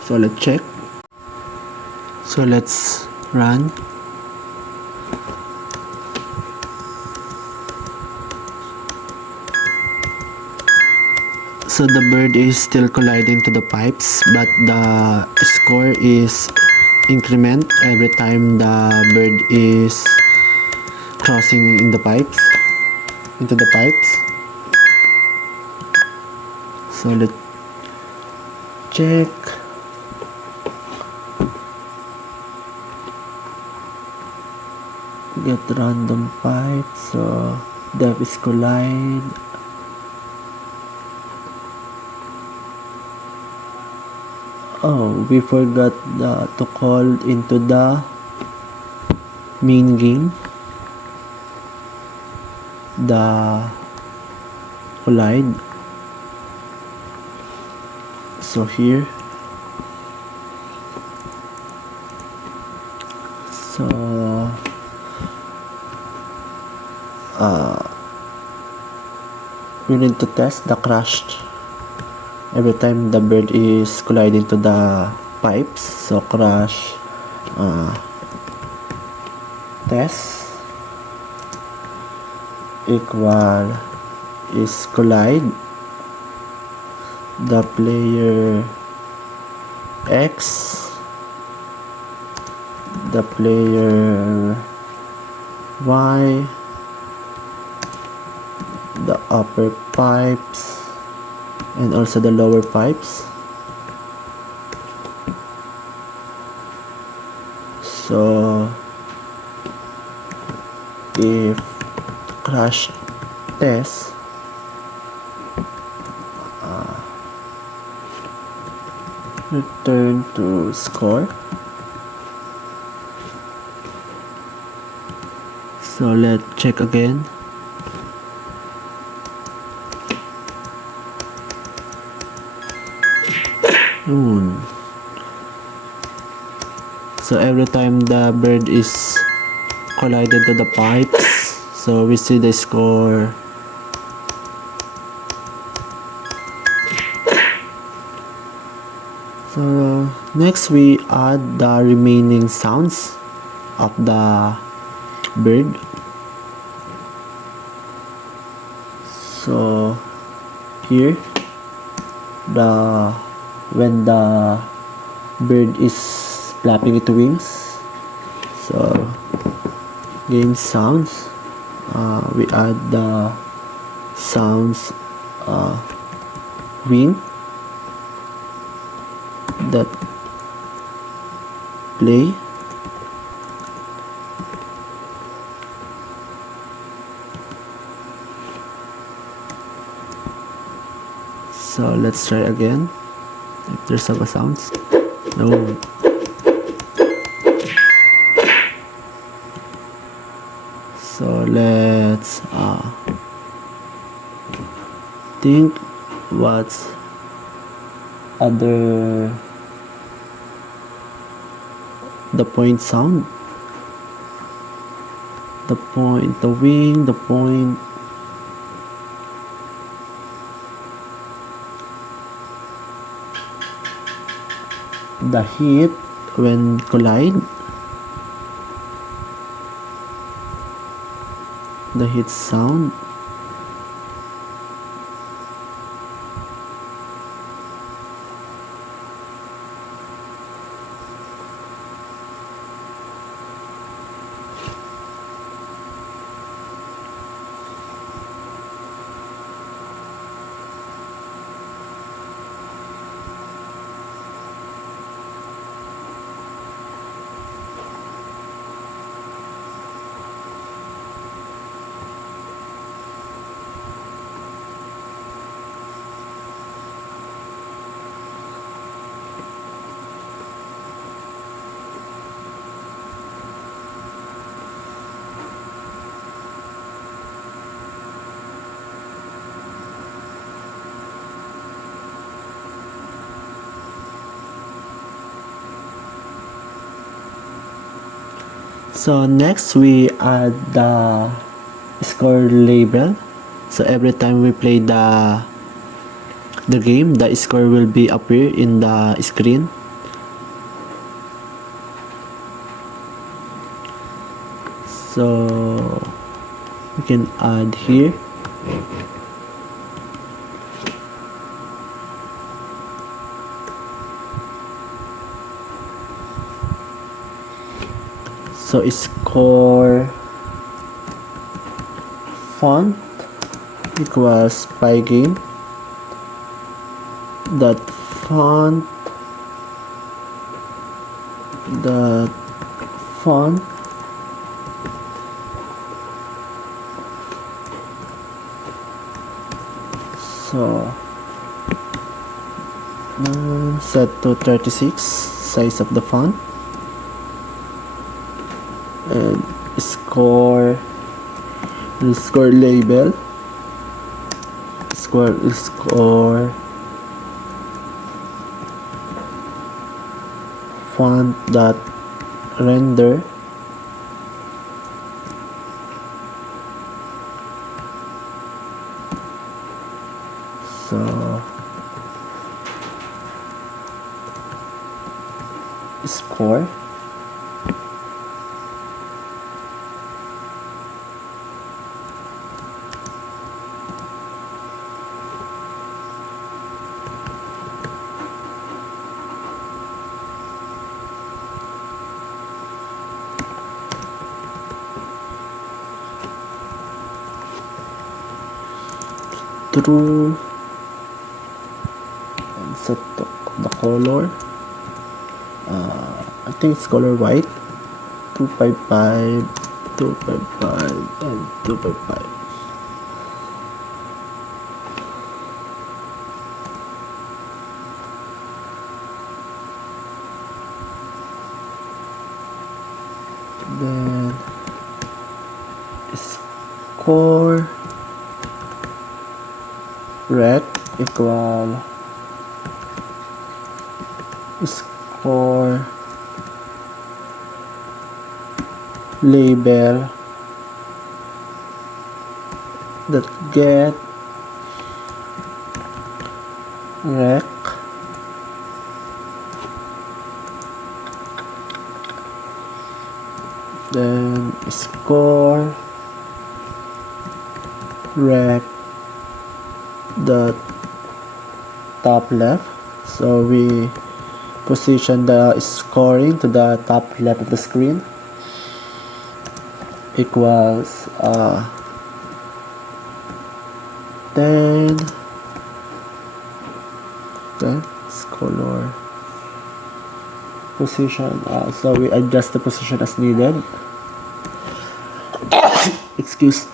So let's check. So let's run. So the bird is still colliding to the pipes, but the score is increment every time the bird is crossing in the pipes, into the pipes. So let's check. Get random pipe, so depth is collide. Oh, we forgot to call into the main game the collide. So here, so we need to test the crash every time the bird is colliding to the pipes. So crash test equal is collide the player X, the player Y, the upper pipes, and also the lower pipes. So if crash test return to score. So let's check again. Yun. So every time the bird is collided to the pipes, so we see the score. So next we add the remaining sounds of the bird. So here when the bird is flapping its wings, so gain sounds, we add the sounds wing that play. So let's try again if there's some sounds. No. So let's think what's other the point sound, the point, the wing, the point, the hit when collide, the hit sound. So next we add the score label. So every time we play the game, the score will be appear in the screen. So we can add here. So score font equals pygame dot font dot font so set to 36 size of the font, and score label score font dot render so true and set the color. I think it's color white. 255, 255, and 255. Then score rec equal score label that get rec then score rec the top left, so we position the scoring to the top left of the screen, equals 10 color position, so we adjust the position as needed. Excuse.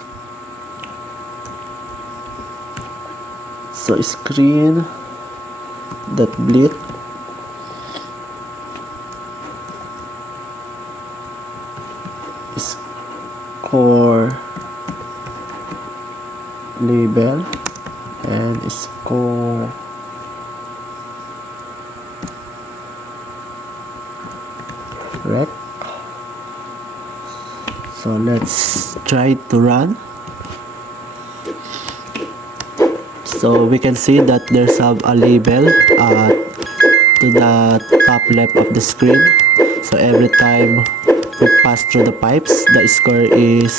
So screen that blit score label and score rec. So let's try to run. So we can see that there's a label to the top left of the screen. So every time we pass through the pipes, the score is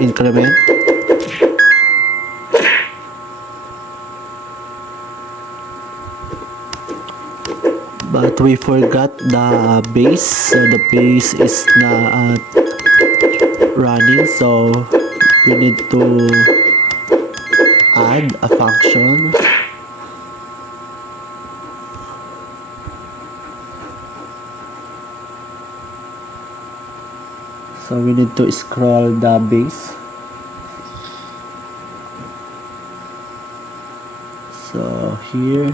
increment. But we forgot the base, so the base is not running, so we need to add a function. So we need to scroll the base. So here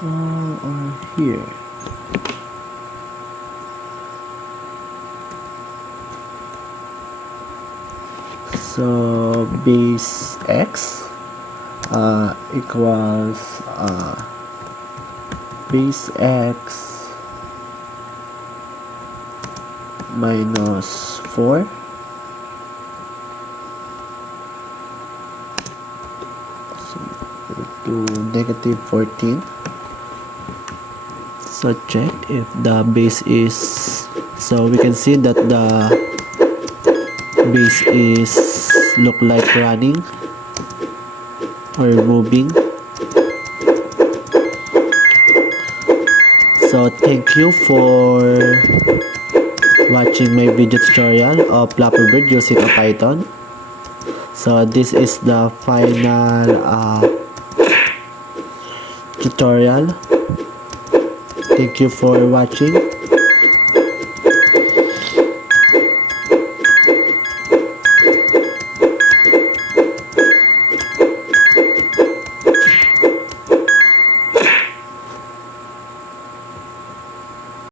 or here. So base x equals base x minus 4 to negative 14. So check if the base is, so we can see that the base is look like running or moving. So thank you for watching my video tutorial of Flappy Bird using a Python. So this is the final tutorial. Thank you for watching.